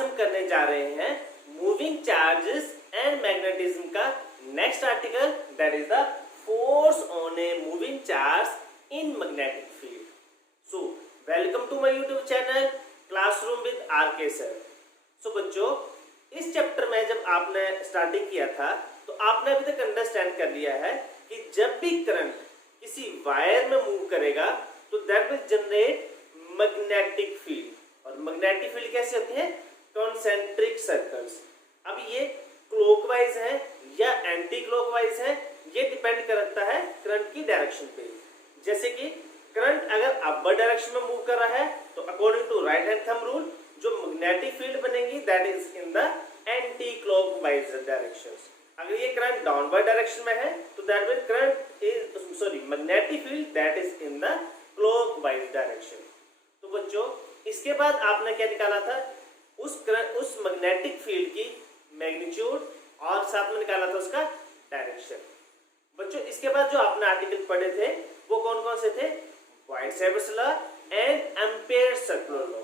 आज हम करने जा रहे हैं मूविंग चार्जेस एंड मैग्नेटिज्म का next article, that is the force on a moving charge in magnetic field. So welcome to my YouTube channel classroom with RK sir. So बच्चों, इस chapter में जब आपने स्टार्टिंग किया था तो आपने अभी तक अंडरस्टैंड कर लिया है कि जब भी करंट किसी वायर में मूव करेगा तो that will generate magnetic field. और मैग्नेटिक फील्ड कैसे होती है? Concentric circles. अब ये क्लॉकवाइज है या एंटी क्लॉकवाइज है, ये डिपेंड करता है करंट की डायरेक्शन पे। जैसे कि करंट अगर अपर डायरेक्शन में मूव कर रहा है तो according to right hand thumb rule जो मैग्नेटिक फील्ड बनेगी that is in the anti clockwise direction. अगर ये करंट डाउनवर्ड डायरेक्शन में है तो that mean current is magnetic field that is in the clockwise direction. तो बच्चों, इसके बाद आपने क्या निकाला था? उस मैग्नेटिक फील्ड की मैग्नीट्यूड और साथ में निकाला था उसका डायरेक्शन। बच्चों, इसके बाद जो आपने आर्टिकल पढ़े थे वो कौन कौन से थे? Biot Savart law and Ampere circular law.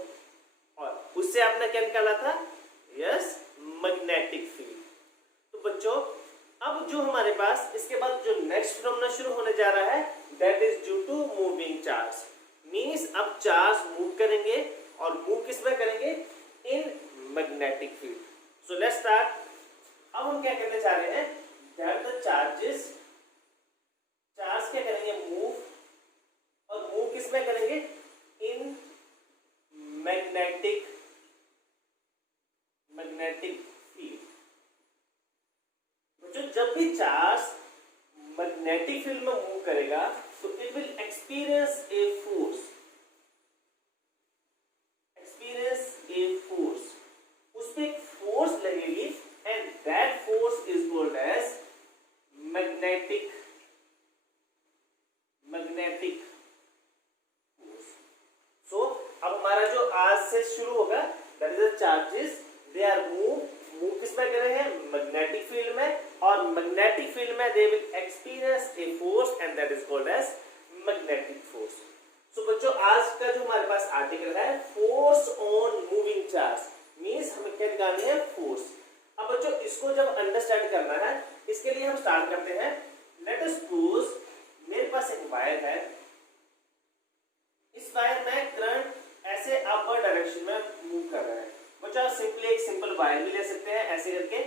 और उससे आपने क्या निकाला था? Yes, magnetic field. तो बच्चों, अब जो हमारे पास इसके बाद जो नेक्स्ट फिनोमेना शुरू होने जा रहा है that is due to moving charge. Means अब चार्ज मूव करेंगे और मूव किस में करेंगे? In magnetic field. So let's start. अब हम क्या करने जा रहे हैं? दैट द चार्ज क्या करेंगे? मूव। और मूव किस में करेंगे? In magnetic field. बच्चों, जब भी चार्ज मैग्नेटिक फील्ड में मूव करेगा तो it will experience a force. उस पे एक फोर्स लगेगी and that force is called as magnetic force. So अब हमारा जो आज से शुरू होगा that is the charges they are move किस में कर रहे हैं? मैग्नेटिक फील्ड में। और मैग्नेटिक फील्ड में they will experience a force and that is called as magnetic force. So बच्चों, आज का जो हमारे पास आर्टिकल है force on moving charge, means हमें क्या निकालनी है? फोर्स। अब बच्चों, इसको जब अंडरस्टैंड करना है इसके लिए हम स्टार्ट करते हैं। लेट अस सपोज मेरे पास एक वायर है। इस वायर में करंट ऐसे अपर डायरेक्शन में मूव कर रहा है। बच्चों, सिंपली एक सिंपल वायर भी ले सकते हैं ऐसे करके,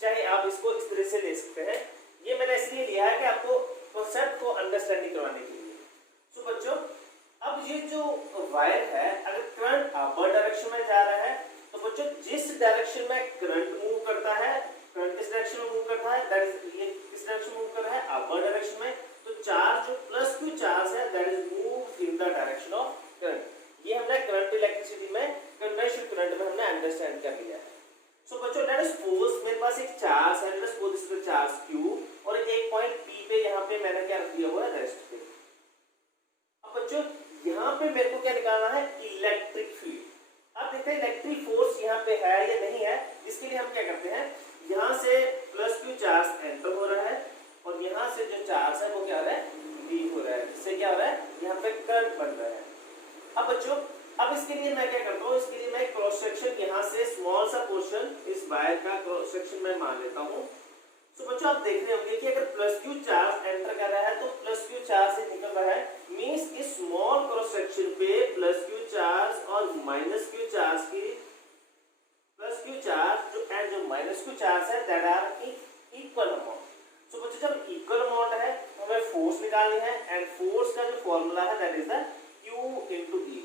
चाहे आप इसको इस तरह से ले सकते हैं। ये मैंने इसलिए लिया है कि आपको कॉन्सेप्ट को अंडरस्टैंडिंग करवाने के लिए। सो बच्चों, अब ये जो वायर है अगर करंट अपर डायरेक्शन में जा रहा है तो बच्चों जिस डायरेक्शन में करंट मूव करता है, करंट किस डायरेक्शन में मूव करता है? दैट इज ये किस डायरेक्शन में मूव कर रहा है? अपर डायरेक्शन में। तो चार्ज जो प्लस क्यू चार्ज है that is move in the direction of current. ये हमने करंट इलेक्ट्रिसिटी में कन्वेंशनल करंट में हमने अंडरस्टैंड कर लिया है। सो बच्चों, लेट अस सपोज मेरे पास एक चार्ज है, let us suppose this is charge q और एक पॉइंट p पे यहाँ पे मैंने क्या रख दिया हुआ है? रेस्ट पे। अब बच्चों, यहाँ पे मेरे को क्या निकालना है? Electric field. अब देखते हैं इलेक्ट्रिक फोर्स यहाँ पे है या नहीं है। इसके लिए हम क्या करते हैं? यहाँ से प्लस क्यू चार्ज एंटर हो रहा है और यहाँ से जो चार्ज है वो क्या हो रहा है? लीव हो रहा है। इससे क्या हो रहा है? यहाँ पे करंट बन रहा है। अब बच्चों, अब इसके लिए मैं क्या करता हूँ? इसके लिए मैं क्रॉस सेक्शन यहाँ से स्मॉल सा पोर्शन इस वायर का क्रॉस सेक्शन में मान लेता हूँ। तो बच्चों, आप देख रहे होंगे कि अगर प्लस क्यू चार्ज एंटर कर रहा है तो प्लस क्यू चार्ज से निकल रहा है। मींस इस स्मॉल क्रॉस सेक्शन पे प्लस क्यू चार्ज और माइनस क्यू चार्ज की प्लस क्यू चार्ज जो एंड जो माइनस क्यू चार्ज है दैट आर इक्वल अमाउंट। सो बच्चों, जब इक्वल अमाउंट है तो हमें फोर्स निकालनी है एंड फोर्स का जो फॉर्मूला है that is the Q into E।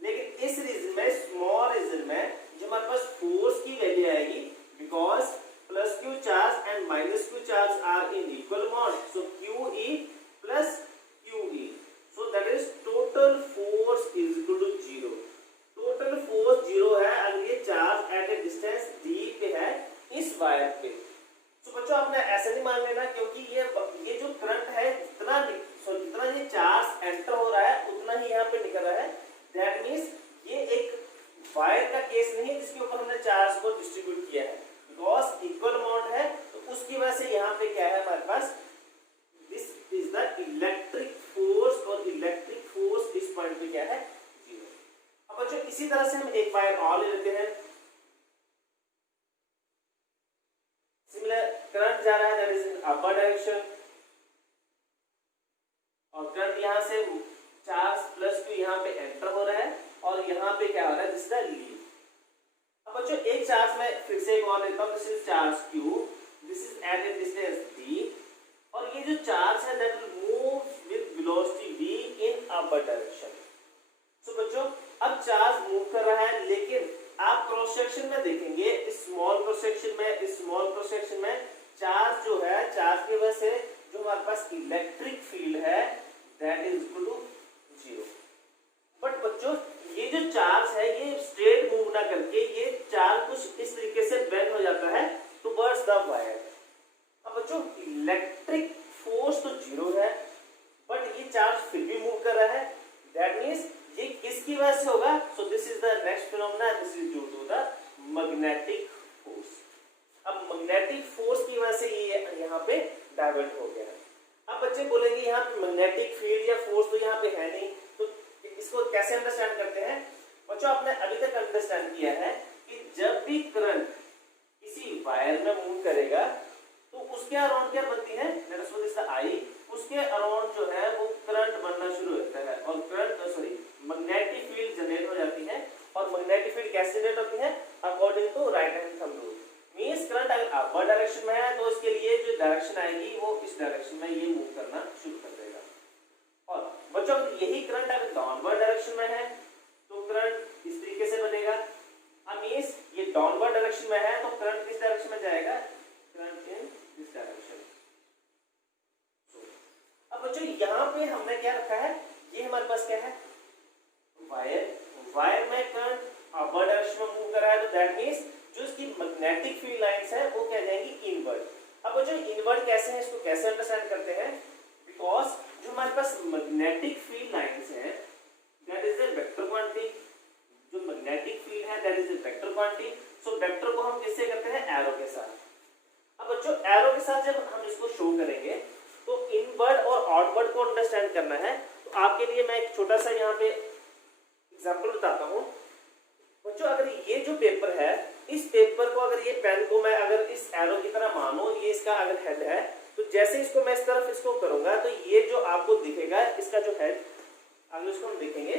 लेकिन इस रीजन में, स्मॉल रीजन में जो हमारे पास फोर्स की वैल्यू आएगी because plus Q charge and minus Q charge are in equal amount, so QE plus QE, so that is total force is equal to 0। Total force 0 है अगर ये charge at a distance d पे है इस wire पे। तो बच्चों, आपने ऐसे नहीं मान लेना क्योंकि ये जो करंट है जितना ये चार्ज एंटर हो रहा है उतना ही यहाँ पे निकल रहा है। दैट मीन्स ये एक वायर का केस नहीं है जिसके ऊपर हमने चार्ज को डिस्ट्रीब्यूट किया है। बिकॉज इक्वल अमाउंट है तो उसकी वजह से यहाँ पे क्या है हमारे पास? This is the electric force और इलेक्ट्रिक फोर्स इस पॉइंट पे क्या है? 0। अब बच्चों, इसी तरह से हम एक वायर और ले लेते हैं। अब बच्चों एक चार्ज मैं फिर से एक और लेता हूँ, this is charge Q, this is N and this is D, और ये जो चार्ज है that will move with velocity v in upper direction. So बच्चों अब चार्ज मूव कर रहा है, लेकिन आप क्रॉस सेक्शन में देखेंगे, स्मॉल क्रॉस सेक्शन में चार्ज जो है, चार्ज की वजह से जो हमारे पास इलेक्ट्रिक फील्ड है that is equal to 0। But बच्चों ये जो चार्ज है ये स्ट्रेट मूव ना करके ये चार्ज कुछ इस तरीके से बेंड हो जाता है टुवर्ड्स द वायर। अब बच्चों इलेक्ट्रिक फोर्स तो 0 है, बट ये चार्ज फिर भी मूव कर रहा है, दैट मींस ये किसकी वजह से होगा? So this is the next phenomena, this is due to the magnetic force. अब मैग्नेटिक फोर्स की वजह से ये यहाँ पे डाइवर्ट हो गया है। अब बच्चे बोलेंगे यहाँ पे मैग्नेटिक फील्ड या फोर्स तो यहाँ पे है नहीं, तो इसको कैसे अंडरस्टैंड करते हैं? बच्चों आपने अभी तक अंडरस्टैंड किया है कि जब भी करंट किसी वायर में मूव करेगा तो उसके अराउंड क्या बनती है, लेट अस सपोज आई, उसके अराउंड जो है वो करंट बनना शुरू होता है और करंट मैग्नेटिक फील्ड जनरेट हो जाती है। और मैग्नेटिक फील्ड कैसे जनरेट होती है? According to right hand thumb rule. Means current अगर अपर डायरेक्शन में है तो इसके लिए जो डायरेक्शन आएगी वो इस डायरेक्शन में ये मूव करना शुरू कर देगा। और बच्चों यही करंट अगर डाउनवर्ड डायरेक्शन में है तो करंट इस तरीके से बनेगा। अब मींस ये डाउनवर्ड डायरेक्शन में है तो करंट किस डायरेक्शन में जाएगा? Current in this direction. अब बच्चों यहाँ पे हमने क्या रखा है, ये हमारे पास क्या है? वायर में करंट अपर डायरेक्शन में मूव कर रहा है, तो दैट मींस जो इसकी मैग्नेटिक फील्ड लाइंस है वो क्या जाएंगी? इनवर्ड। अब बच्चों इनवर्ड कैसे है, इसको कैसे अंडरस्टैंड करते हैं? बिकॉज जो हमारे पास मैग्नेटिक फील्ड लाइंस है that is a vector quantity. जो मैग्नेटिक फील्ड है that is a vector quantity. So vector को हम किससे करते हैं? एरो के साथ। अब बच्चों एरो के साथ जब हम इसको शो करेंगे तो इनवर्ड और आउटवर्ड को अंडरस्टैंड करना है। तो आपके लिए मैं एक छोटा सा यहाँ पे एग्जांपल बताता हूँ। बच्चों अगर ये जो पेपर है, इस पेपर को अगर ये पेन को मैं अगर इस एरो की तरह मानो, ये इसका अगर हेड है, तो जैसे इसको मैं इस तरफ इसको करूंगा तो ये जो आपको दिखेगा इसका जो हेड, अगर इसको हम देखेंगे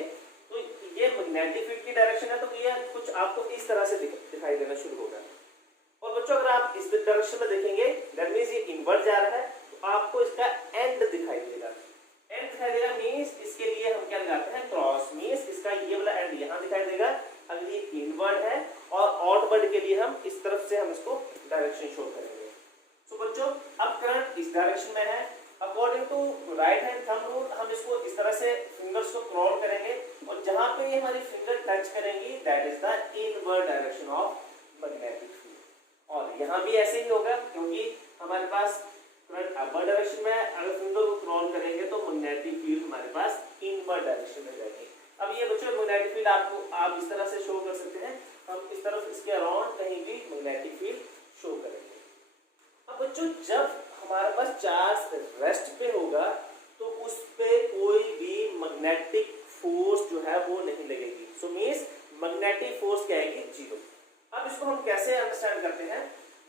तो ये मैग्नेटिक फील्ड की डायरेक्शन है, तो ये कुछ आपको इस तरह से दिखाई देना शुरू होगा। और बच्चों अगर आप इस डायरेक्शन में देखेंगे दैट मींस ये इनवर्ड जा रहा है, तो आपको इसका एंड दिखाई देगा। एंड दिखाई देगा मींस इसके लिए हम क्या लगाते हैं? क्रॉस। मींस इसका ये वाला एंड यहाँ दिखाई देगा अगर ये इनवर्ड है, और आउटवर्ड के लिए हम इस तरफ से हम इसको डायरेक्शन शो करेंगे। सो बच्चों अब करंट इस डायरेक्शन में है, according to right hand thumb rule हम इसको इस तरह से फिंगर्स को क्रॉल करेंगे, और जहां पे ये हमारी फिंगर टच करेंगी that is the inward direction of magnetic field. और यहाँ भी ऐसे ही होगा, क्योंकि हमारे पास करंट अपर डायरेक्शन में है, अगर फिंगर को क्रॉल करेंगे तो मैग्नेटिक फील्ड हमारे पास इनवर्ड डायरेक्शन में जाएगी। अब ये बच्चों मैग्नेटिक फील्ड आपको आप इस तरह से शो कर सकते हैं, हम इस तरफ इसके अराउंड कहीं भी मैग्नेटिक फील्ड शो करेंगे। अब बच्चों जब हमारे पास चार्ज रेस्ट पे होगा तो उस पे कोई भी मैग्नेटिक फोर्स जो है वो नहीं लगेगी। सो मींस मैग्नेटिक फोर्स क्या आएगी? 0। अब इसको हम कैसे अंडरस्टैंड करते हैं?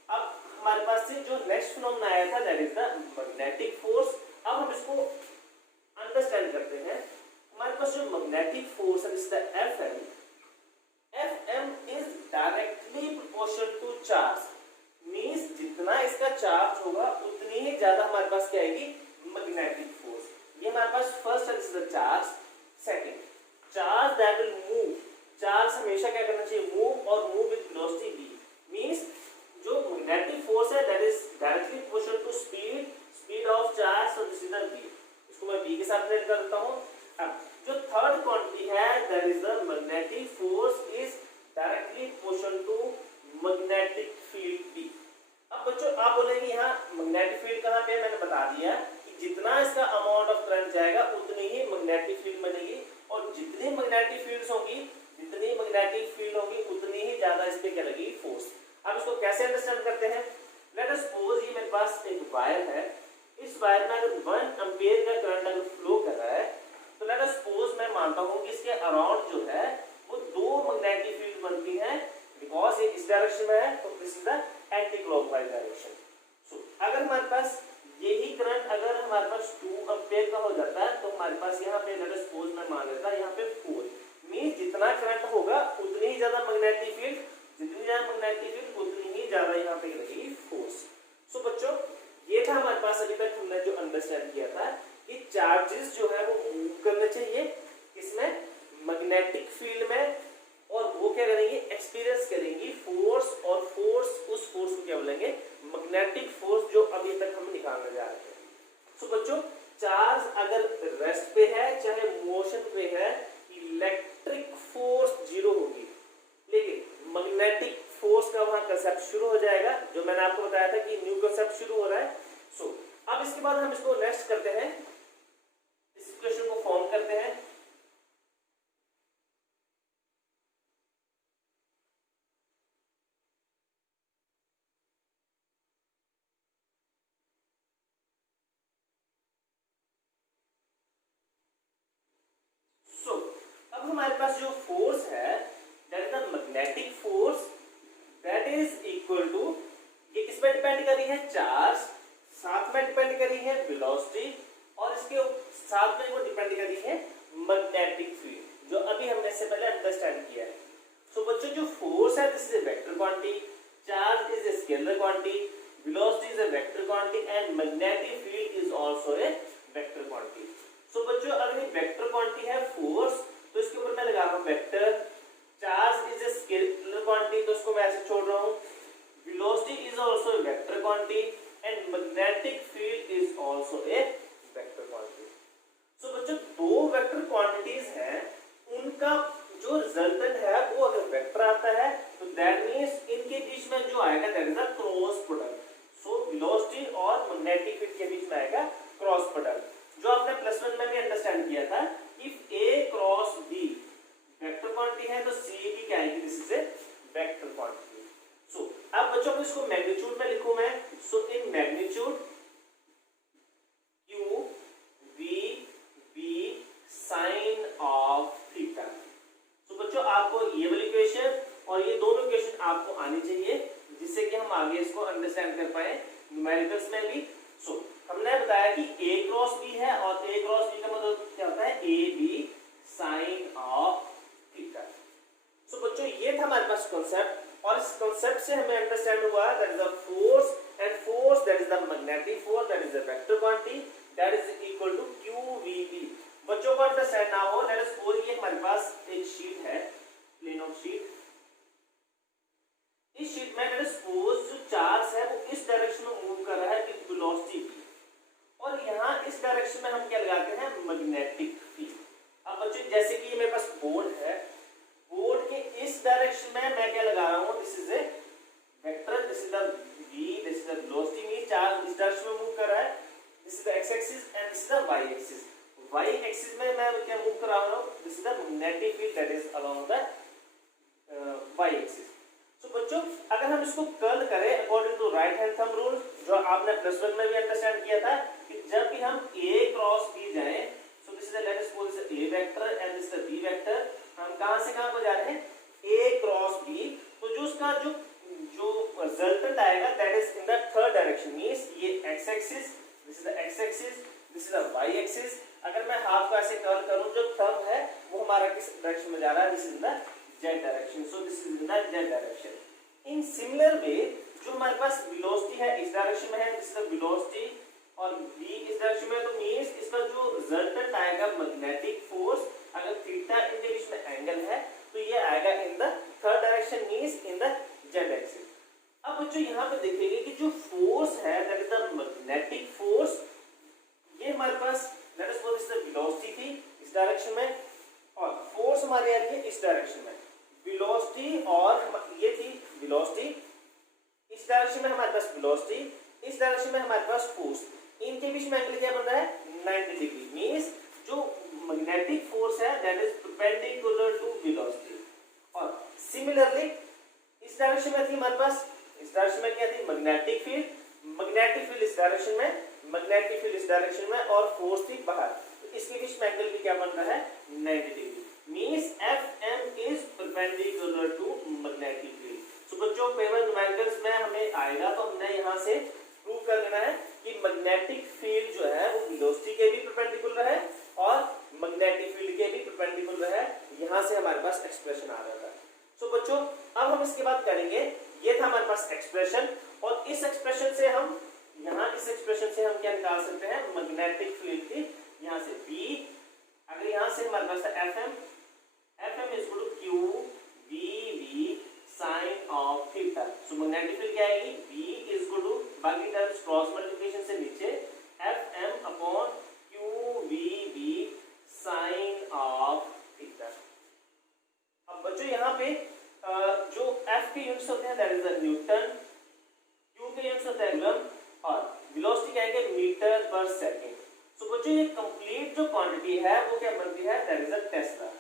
अब हमारे पास से जो नेक्स्ट फिनोमेना आया था that is the magnetic force. अब हम इसको अंडरस्टैंड करते हैं। हमारे पास जो मैग्नेटिक फोर्स है इसका Fm is directly proportional to charge. Means जितना इसका चार्ज होगा उतनी ही ज्यादा हमारे पास क्या आएगी? Magnetic force. ये हमारे पास फर्स्ट है, this is the charge. Second, charge that will move. Charge हमेशा क्या करना चाहिए? मूव, और move with velocity v। Means जो मैग्नेटिक फोर्स है that is directly proportional to speed of charge, so this is the v। इसको मैं v के साथ रिलेट कर देता हूं। अब जो थर्ड क्वांटिटी है that is the magnetic force is directly proportional to magnetic field v। अब बच्चों आप बोलेंगे यहाँ मैग्नेटिक फील्ड कहाँ पे है? मैंने बता दिया कि जितना इसका अमाउंट ऑफ करंट जाएगा उतनी ही मैग्नेटिक फील्ड बनेगी, और जितनी मैग्नेटिक फील्ड्स होंगी उतनी ही ज्यादा इस पे क्या लगेगी? फोर्स। अब इसको कैसे अंडरस्टैंड करते हैं? लेट अस सपोज ये मेरे पास एक वायर है, इस वायर में अगर 1 एम्पीयर का करंट अगर फ्लो कर रहा है, तो लेट अस सपोज मैं मानता हूँ कि इसके अराउंड जो है वो 2 मैग्नेटिक फील्ड बनती हैं, बिकॉज ये इस डायरेक्शन में है, तो this is the anti clockwise direction. So अगर हमारे पास यही करंट अगर हमारे पास 2 एम्पीयर का हो जाता है, तो हमारे पास यहाँ पे लेट अस सपोज मैं मान लेता यहाँ पे 4। मींस जितना करंट होगा उतनी ही ज्यादा मैग्नेटिक फील्ड जितनी ज्यादा मैग्नेटिक फील्ड उतनी ही ज्यादा यहाँ पे लगेगी फोर्स। सो बच्चों ये था हमारे पास अभी तक हमने जो अंडरस्टैंड किया था कि चार्जेस जो है वो मूव करने चाहिए इसमें मैग्नेटिक फील्ड में, और वो क्या करेंगे एक्सपीरियंस करेंगी फोर्स, और फोर्स उस फोर्स को क्या बोलेंगे मैग्नेटिक फोर्स जो अभी तक हम निकालने जा रहे हैं। सो बच्चों चार्ज अगर रेस्ट पे है चाहे मोशन पे है इलेक्ट्रिक फोर्स जीरो होगी, लेकिन मैग्नेटिक फोर्स का वहां कंसेप्ट शुरू हो जाएगा जो मैंने आपको बताया था कि न्यू कंसेप्ट शुरू हो रहा है। सो अब इसके बाद हम इसको नेक्स्ट करते हैं, इस इक्वेशन को फॉर्म करते हैं। सो अब हमारे पास जो फोर्स है that is the magnetic force that is equal to, ये किस पे डिपेंड कर रही है चार्ज, साथ में डिपेंड कर रही है वेलोसिटी, और इसके साथ में वो डिपेंड कर रही है मैग्नेटिक फील्ड जो अभी हमने इससे पहले अंडरस्टैंड किया है। सो बच्चों जो फोर्स है this is a vector quantity, charge is a scalar quantity, velocity is a vector quantity and magnetic field is also a vector quantity. So बच्चों अगर ये वेक्टर क्वांटिटी है फोर्स तो इसके ऊपर मैं लगा रहा हूं vector, charge is a scalar quantity तो उसको मैं ऐसे छोड़ रहा हूं, velocity is also a vector quantity and magnetic field is also a vector quantity. So बच्चों दो वेक्टर क्वांटिटीज हैं, उनका जो रिजल्टेंट है वो अगर वेक्टर आता है तो दैट मींस इनके बीच में जो आएगा that is the cross product. So velocity और मैग्नेटिक फील्ड के बीच में आएगा क्रॉस प्रोडक्ट, जो आपने प्लस वन में भी अंडरस्टैंड किया था। If A cross B vector quantity है तो सी भी क्या आएगी, this is a vector quantity. So अब बच्चों इसको मैग्नीट्यूड में लिखूं मैं, so in magnitude Q V B sine of theta. So बच्चों आपको ये वाली इक्वेशन और ये दोनों इक्वेशन आपको आनी चाहिए जिससे कि हम आगे इसको अंडरस्टैंड कर पाए न्यूमेरिकल्स में भी। सो हमने बताया कि a क्रॉस b है और a क्रॉस b का मतलब क्या होता है A B sine of theta. So बच्चों ये था हमारे पास कॉन्सेप्ट, और इस कॉन्सेप्ट से हमें अंडरस्टैंड हुआ that is the force, and force that is the magnetic force that is the vector quantity that is equal to QVB। बच्चों को अंडरस्टैंड ना हो लेट अस सपोज ये हमारे पास एक शीट है, प्लेन ऑफ शीट, इस शीट में लेट अस सपोज जो चार्ज है वो इस डायरेक्शन में मूव कर रहा है विद वेलोसिटी v, और यहाँ इस डायरेक्शन में हम क्या लगाते हैं मैग्नेटिक फील्ड। अब बच्चों जैसे कि ये मेरे पास बोर्ड है, बोर्ड के इस डायरेक्शन में मैं क्या लगा रहा हूँ, this is a vector, this is the v, this is the velocity v, charge इस डायरेक्शन में मूव कर रहा है, this is the x axis and this is the y axis. y axis में मैं क्या मूव कर रहा हूँ, this is the magnetic field that is along the y axis. तो बच्चों अगर हम इसको कर्ल करें according to right hand thumb rule जो आपने प्लस वन में भी अंडरस्टैंड किया था कि जब भी हम a क्रॉस b जाएं, सो this is the late us suppose a vector and this is the b vector, हम कहां से कहां को जा रहे हैं a क्रॉस b, तो जो उसका जो रिजल्टेंट आएगा that is in the third direction, means ये x axis, this is the x axis, this is the y axis. अगर मैं हाथ को ऐसे कर्ल करूं जो थंब है वो हमारा किस डायरेक्शन में जा रहा है, this is the z direction, so this is in the z direction. In similar way जो हमारे पास वेलोसिटी है इस डायरेक्शन में है, दिस इज द वेलोसिटी, और v इस डायरेक्शन में, तो मींस इसका जो रिजल्टेंट आएगा मैग्नेटिक फोर्स, अगर थीटा इनके बीच में एंगल है तो ये आएगा in the third direction, means in the z axis. अब बच्चों यहाँ पे देखेंगे कि जो फोर्स है that is the magnetic force, ये हमारे पास let us suppose this velocity थी इस डायरेक्शन में और फोर्स हमारी आ रही है इस डायरेक्शन में, वेलोसिटी और ये थी वेलोसिटी, इस डायरेक्शन में हमारे पास वेलोसिटी, इस डायरेक्शन में हमारे पास फोर्स, इनके बीच में एंगल क्या बन रहा है 90 डिग्री, मींस जो मैग्नेटिक फोर्स है that is perpendicular to velocity. और सिमिलरली इस डायरेक्शन में थी हमारे पास, इस डायरेक्शन में क्या थी मैग्नेटिक फील्ड, मैग्नेटिक फील्ड इस डायरेक्शन में, मैग्नेटिक फील्ड इस डायरेक्शन में और फोर्स थी बाहर, तो इसके बीच में एंगल भी क्या बन रहा है 90 degree, means FM is perpendicular to magnetic field. So बच्चों पेपर न्यूमेरिकल्स में हमें आएगा तो हमने यहाँ से प्रूव कर लेना है कि मैग्नेटिक फील्ड जो है वो वेलोसिटी के भी परपेंडिकुलर है और मैग्नेटिक फील्ड के भी परपेंडिकुलर है, यहाँ से हमारे पास एक्सप्रेशन आ रहा था। सो बच्चों अब हम इसके बाद करेंगे, ये था हमारे पास एक्सप्रेशन, और इस एक्सप्रेशन से हम इस एक्सप्रेशन से हम क्या निकाल सकते हैं, मैग्नेटिक फील्ड की, यहाँ से B, अगर यहाँ से हमारे पास है FM is equal to Q VV sine of theta. So magnetic field क्या आएगी, B इज इक्वल टू बाकी टर्म्स क्रॉस मल्टीप्लिकेशन से नीचे FM upon QVB sine of theta. अब बच्चों यहाँ पे जो F के यूनिट्स होते हैं that is the Newton, Q के यूनिट्स होते हैं कूलम, और वेलोसिटी क्या है मीटर पर सेकंड। सो बच्चों ये कंप्लीट जो क्वांटिटी है वो क्या बनती है, दैट इज द टेस्ला।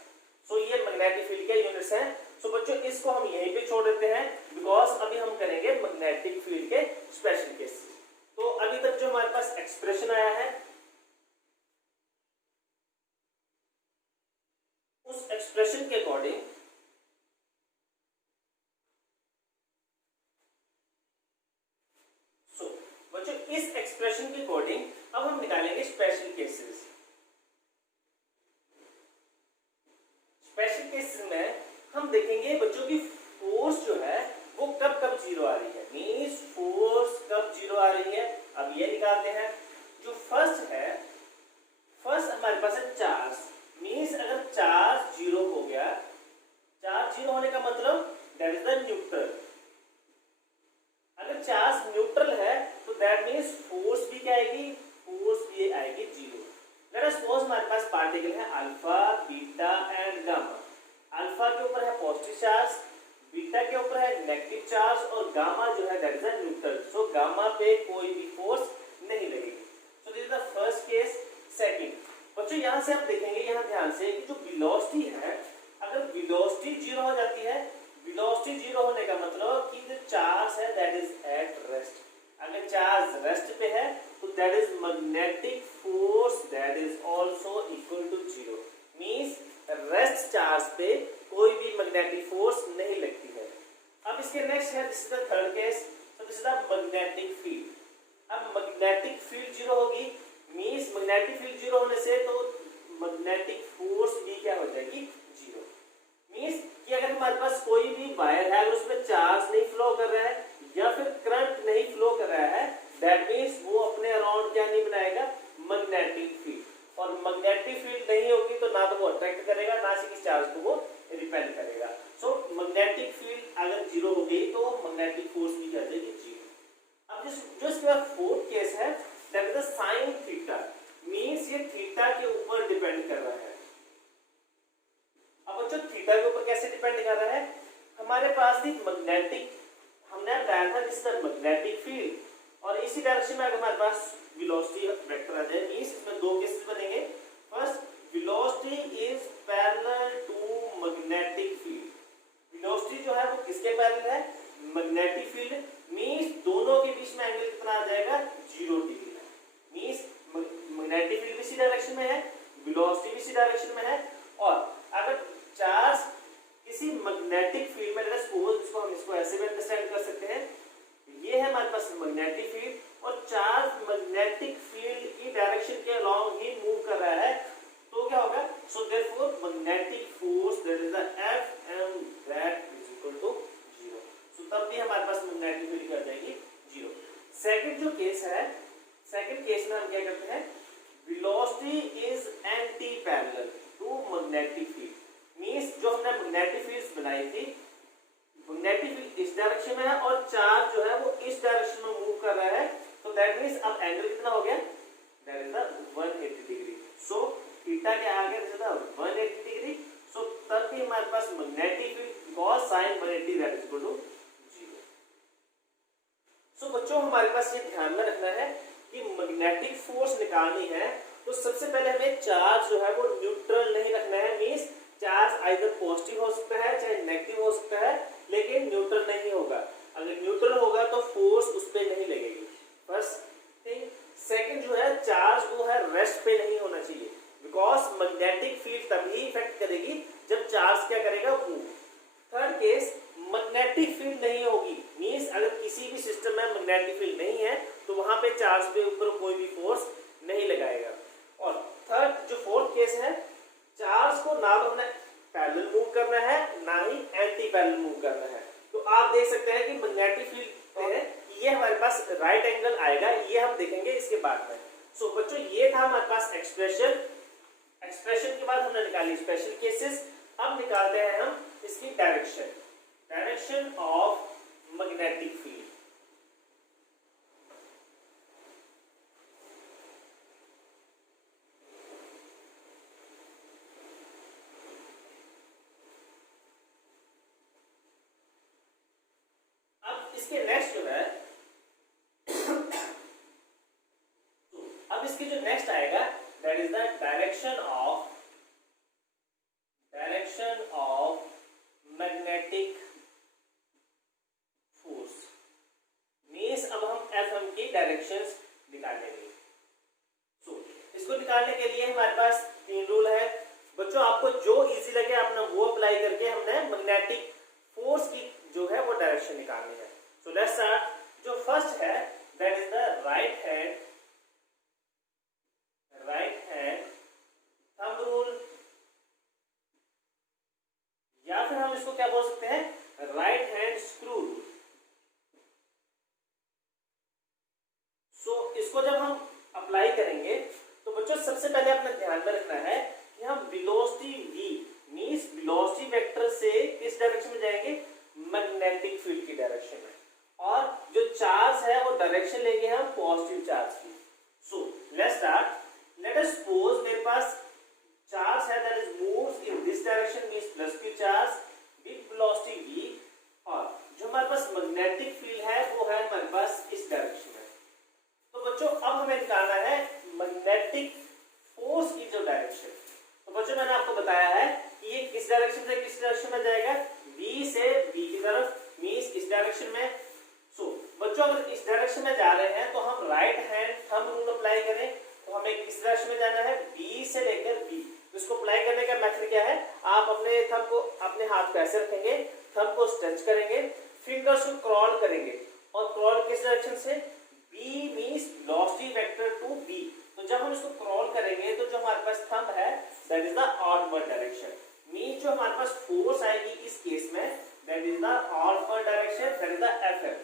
सो ये मैग्नेटिक फील्ड के यूनिट्स हैं। सो बच्चों इसको हम यहीं पे छोड़ देते हैं, बिकॉज अभी हम करेंगे मैग्नेटिक फील्ड के स्पेशल केस। तो अभी तक जो हमारे पास एक्सप्रेशन आया है, उस एक्सप्रेशन के अकॉर्डिंग बच्चों इस एक्सप्रेशन के अकॉर्डिंग अब हम निकालेंगे स्पेशल केसेस। स्पेशल केसेस में हम देखेंगे बच्चों की फोर्स जो है वो कब कब जीरो आ रही है, मींस फोर्स कब जीरो आ रही है। अब ये निकालते हैं। जो फर्स्ट हमारे पास है चार्ज, मींस अगर चार्ज जीरो हो गया, चार्ज जीरो होने का मतलब दैट इज द न्यूट्रल। अगर चार्ज न्यूट्रल है तो दैट मींस फोर्स भी क्या आएगी, फोर्स भी आएगी जीरो। लेट अस सपोज हमारे पास पार्टिकल है alpha, beta and gamma. Alpha के ऊपर है पॉजिटिव चार्ज, बीटा के ऊपर है नेगेटिव चार्ज, और गामा जो है that is a neutral. So gamma पे कोई भी फोर्स नहीं लगेगी। सो this is the first case. Second बच्चों यहाँ से आप देखेंगे, यहाँ ध्यान से कि जो वेलोसिटी है, अगर वेलोसिटी जीरो हो जाती है, वेलोसिटी जीरो होने का मतलब कि जो चार्ज है दैट इज एट रेस्ट। अगर चार्ज रेस्ट पे है तो that is magnetic force that is also equal to zero. Means rest charge पे कोई भी मैग्नेटिक फोर्स नहीं लगती है। अब इसके नेक्स्ट है, this is the third case. So this is the magnetic field. अब मैग्नेटिक फील्ड जीरो होगी, मींस मैग्नेटिक फील्ड जीरो होने से तो मैग्नेटिक फोर्स भी क्या हो जाएगी, जीरो। मींस कि अगर हमारे पास कोई भी वायर है, अगर उसमें चार्ज नहीं फ्लो कर रहा है या फिर करंट नहीं फ्लो कर रहा है, दैट मींस वो अपने अराउंड क्या नहीं बनाएगा, मैग्नेटिक फील्ड। और मैग्नेटिक फील्ड नहीं होगी तो ना तो वो अट्रैक्ट करेगा, ना किसी चार्ज को वो रिपेल करेगा। सो मैग्नेटिक फील्ड अगर जीरो हो गई तो मैग्नेटिक फोर्स भी क्या जाएगी, जीरो। अब जो इसके बाद फोर्थ केस है that is the sine theta. Means ये थीटा के ऊपर डिपेंड कर रहा है। अब बच्चों थीटा के ऊपर कैसे डिपेंड कर रहा है, हमारे पास थी मैग्नेटिक, हमने बताया था दिस द मैग्नेटिक फील्ड, और इसी डायरेक्शन में अगर हमारे पास वेलोसिटी वेक्टर आ जाए, मींस इसमें दो केसेस बनेंगे। First velocity is parallel to magnetic field. Velocity जो है वो किसके पैरेलल है, मैग्नेटिक फील्ड। मींस दोनों के बीच में एंगल कितना आ जाएगा, 0 डिग्री है। मींस मैग्नेटिक फील्ड भी इसी डायरेक्शन में है, वेलोसिटी भी इसी डायरेक्शन में है। और अगर चार्ज किसी मैग्नेटिक फील्ड में, इसको हम इसको ऐसे भी अंडरस्टैंड कर सकते हैं, ये है हमारे पास मैग्नेटिक फील्ड और चार्ज मैग्नेटिक फील्ड की डायरेक्शन के अलोंग ही मूव कर रहा है, तो क्या होगा, so therefore magnetic force that is the Fm that is equal to 0। सो तब भी हमारे पास मैग्नेटिक फील्ड क्या आ जाएगी, 0। सेकंड जो केस है, सेकंड केस में हम क्या करते हैं, velocity is anti parallel to magnetic field. Means जो हमने मैग्नेटिक फील्ड्स बनाई थी, मैग्नेटिक फील्ड इस डायरेक्शन में है और चार्ज जो है वो इस डायरेक्शन में मूव कर रहा है, तो दैट मींस अब एंगल कितना हो गया, that is the 180 degree. So theta क्या आ गया, this is the 180 degree. So तब भी हमारे पास magnetic field cos sin 180 that is equal to 0। So बच्चों हमारे पास ये ध्यान में रखना है कि मैग्नेटिक फोर्स निकालनी है तो सबसे पहले हमें चार्ज जो है वो न्यूट्रल नहीं रखना है। मींस चार्ज आइदर पॉजिटिव हो सकता है चाहे नेगेटिव हो सकता है, लेकिन न्यूट्रल नहीं होगा। अगर न्यूट्रल होगा तो फोर्स उस पे नहीं लगेगी, फर्स्ट थिंग। सेकंड जो है, चार्ज वो है रेस्ट पे नहीं होना चाहिए, बिकॉज मैग्नेटिक फील्ड तभी इफेक्ट करेगी जब चार्ज क्या करेगा, move. Third case, magnetic field नहीं होगी, मींस अगर किसी भी सिस्टम में मैग्नेटिक फील्ड नहीं है तो वहां पे चार्ज के ऊपर कोई भी फोर्स नहीं लगाएगा। और थर्ड जो फोर्थ केस है, चार्ज को ना तो हमने पैरेलल मूव करना है ना ही एंटी पैरेलल मूव करना है। आप देख सकते हैं कि मैग्नेटिक फील्ड है ये हमारे पास राइट एंगल आएगा, ये हम देखेंगे इसके बाद में। सो बच्चों ये था हमारे पास एक्सप्रेशन। एक्सप्रेशन के बाद हमने निकाली स्पेशल केसेस। अब निकालते हैं हम इसकी direction, direction of magnetic field. अब इसके नेक्स्ट जो है अब इसके जो नेक्स्ट आएगा that is the direction of magnetic force. Means अब हम एफएम की डायरेक्शंस निकालेंगे। सो इसको निकालने के लिए हमारे पास 3 रूल है। बच्चों आपको जो इजी लगे आपने वो अप्लाई करके हमने मैग्नेटिक फोर्स की जो है वो डायरेक्शन निकालनी है। सो लेट्स स्टार्ट। जो फर्स्ट है that is the right hand thumb rule, या फिर हम इसको क्या बोल सकते हैं, राइट हैंड स्क्रू रूल। सो इसको जब हम अप्लाई करेंगे तो बच्चों सबसे पहले अपने ध्यान में रखना है कि हम velocity v means velocity vector से किस डायरेक्शन में जाएंगे, मैग्नेटिक फील्ड की डायरेक्शन में, और जो चार्ज है वो डायरेक्शन लेंगे हम पॉजिटिव चार्ज की। सो let's start. Late us suppose मेरे पास चार्ज है that is moves in this direction means plus q charge with velocity v, और जो हमारे पास मैग्नेटिक फील्ड है वो है हमारे पास इस डायरेक्शन में। तो बच्चों अब हमें निकालना है मैग्नेटिक फोर्स की जो डायरेक्शन। तो बच्चों मैंने आपको बताया है कि ये किस डायरेक्शन से किस डायरेक्शन में जाएगा, v से b की तरफ, मींस इस डायरेक्शन में। सो बच्चों अगर इस डायरेक्शन में जा रहे हैं तो हम right hand thumb rule apply करें तो हमें किस डायरेक्शन में जाना है, b से लेकर b। इसको अप्लाई करने का मेथड क्या है, आप अपने थंब को, अपने हाथ को ऐसे रखेंगे, थंब को स्ट्रेच करेंगे, फिंगर्स को क्रॉल करेंगे, और क्रॉल किस डायरेक्शन से, b means velocity vector to b। तो जब हम इसको क्रॉल करेंगे तो जो हमारे पास थंब है that is the outward direction, means जो हमारे पास फोर्स आएगी इस केस में that is the outward direction, that is the FM.